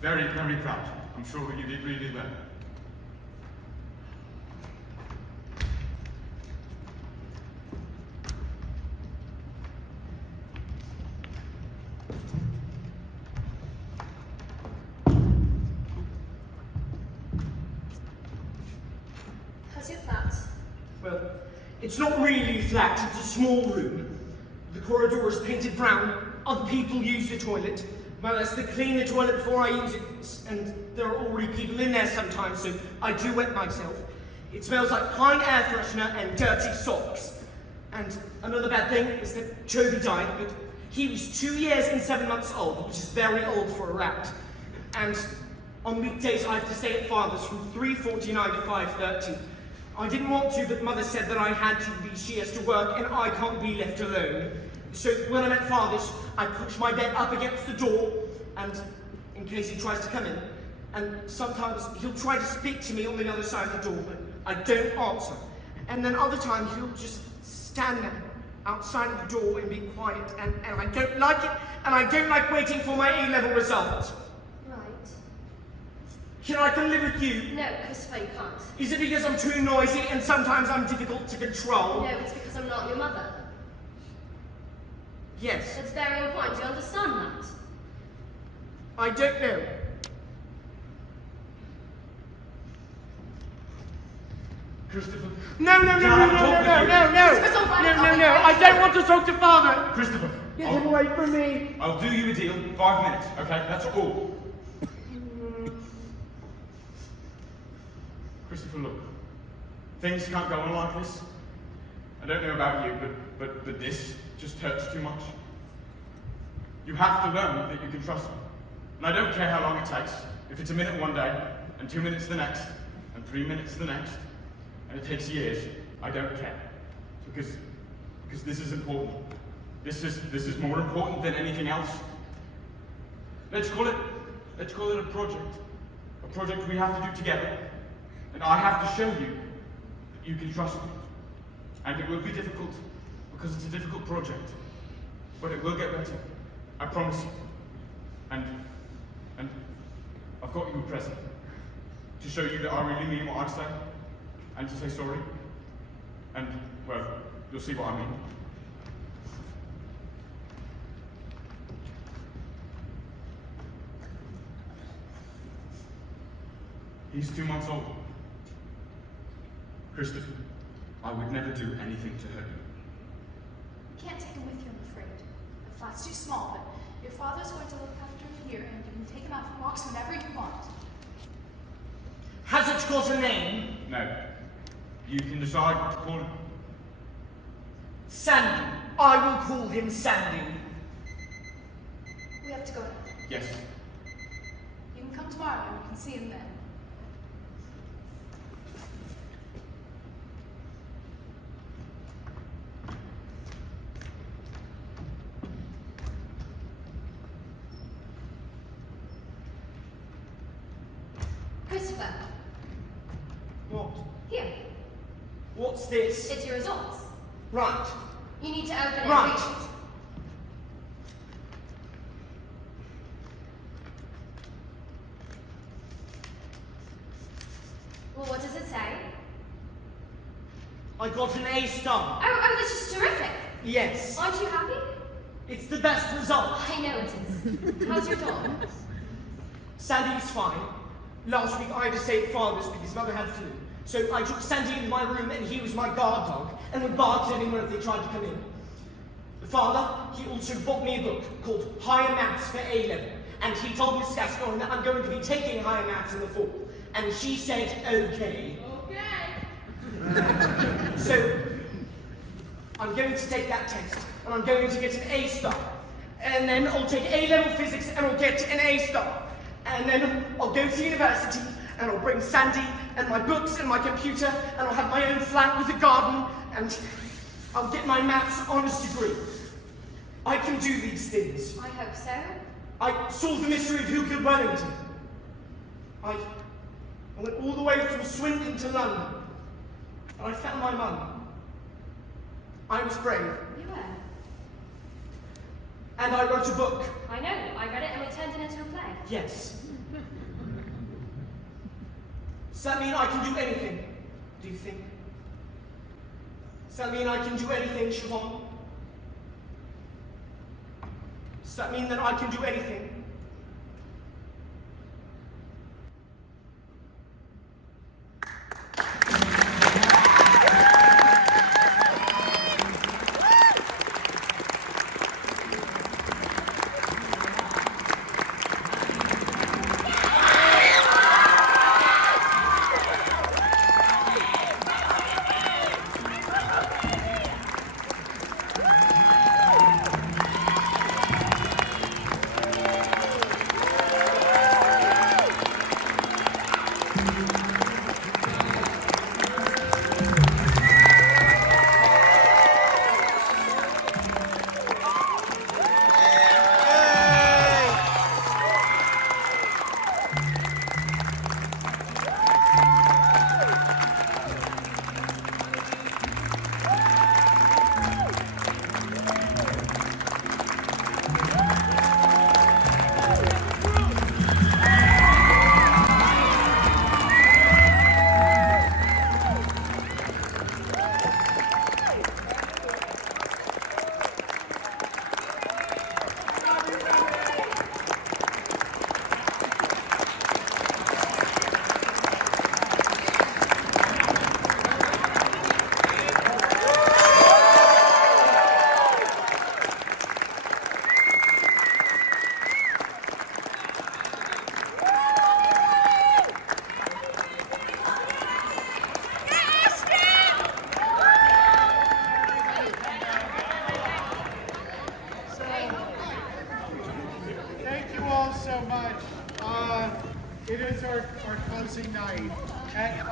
Very, very proud. I'm sure you did really well. How's your flat? Well, it's not really flat, it's a small room. The corridor is painted brown. Other people use the toilet. Well, that's to clean the toilet before I use it, and there are already people in there sometimes, so I do wet myself. It smells like pine air freshener and dirty socks. And another bad thing is that Toby died, but he was 2 years and 7 months old, which is very old for a rat. And on weekdays I have to stay at Father's from 3:49 to 5:30. I didn't want to, but Mother said that I had to be, she has to work, and I can't be left alone. So when I'm at Father's, I push my bed up against the door, and in case he tries to come in. And sometimes he'll try to speak to me on the other side of the door, but I don't answer. And then other times he'll just stand there outside of the door and be quiet, and I don't like it, and I don't like waiting for my A-level result. Right. Can I come live with you? No, Christopher, you can't. Is it because I'm too noisy and sometimes I'm difficult to control? No, it's because I'm not your mother. Yes. That's very important. Do you understand that? I don't know. Christopher. No, no, no, no, no, no, no, no, no. Christopher's all right. No, no, no. I don't want to talk to Father. Christopher. Get him away from me. I'll do you a deal. 5 minutes, okay? That's all. Christopher, look. Things can't go on like this. I don't know about you, but this just hurts too much. You have to learn that you can trust me. And I don't care how long it takes. If it's a minute one day, and 2 minutes the next, and 3 minutes the next, and it takes years, I don't care. Because this is important. This is more important than anything else. Let's call it a project. A project we have to do together. And I have to show you that you can trust me. And it will be difficult, because it's a difficult project. But it will get better. I promise you. And I've got you a present. To show you that I really mean what I say. And to say sorry. And, well, you'll see what I mean. He's 2 months old. Christopher, I would never do anything to hurt you. You can't take him with you, I'm afraid. The flat's too small, but your father's going to look after him here, and you can take him out for walks whenever you want. Has it got a name? No. You can decide what to call him. Sandy. I will call him Sandy. We have to go now. Yes. You can come tomorrow and you can see him then. What's this? It's your results. Right. You need to open it and Right. read it. Well, what does it say? I got an A star. Oh, this is terrific. Yes. Aren't you happy? It's the best result. I know it is. How's your dog? Sandy's fine. Last week I had to stay at father's because mother had flu. So I took Sandy into my room and he was my guard dog and would bark at anyone if they tried to come in. Father, he also bought me a book called Higher Maths for A-Level. And he told Miss Gascoigne that I'm going to be taking higher maths in the fall. And she said, okay. So, I'm going to take that test, and I'm going to get an A star. And then I'll take A-level physics, and I'll get an A star. And then I'll go to university, and I'll bring Sandy, and my books, and my computer, and I'll have my own flat with a garden, and I'll get my maths honours degree. I can do these things. I hope so. I solved the mystery of who killed Wellington. I went all the way from Swindon to London. And I found my mum. I was brave. You were. And I wrote a book. I know. I read it and we turned it into a play. Yes. Does that mean I can do anything, do you think? Does that mean I can do anything, Siobhan? Does that mean that I can do anything? Thank you all so much. It is our closing night. And,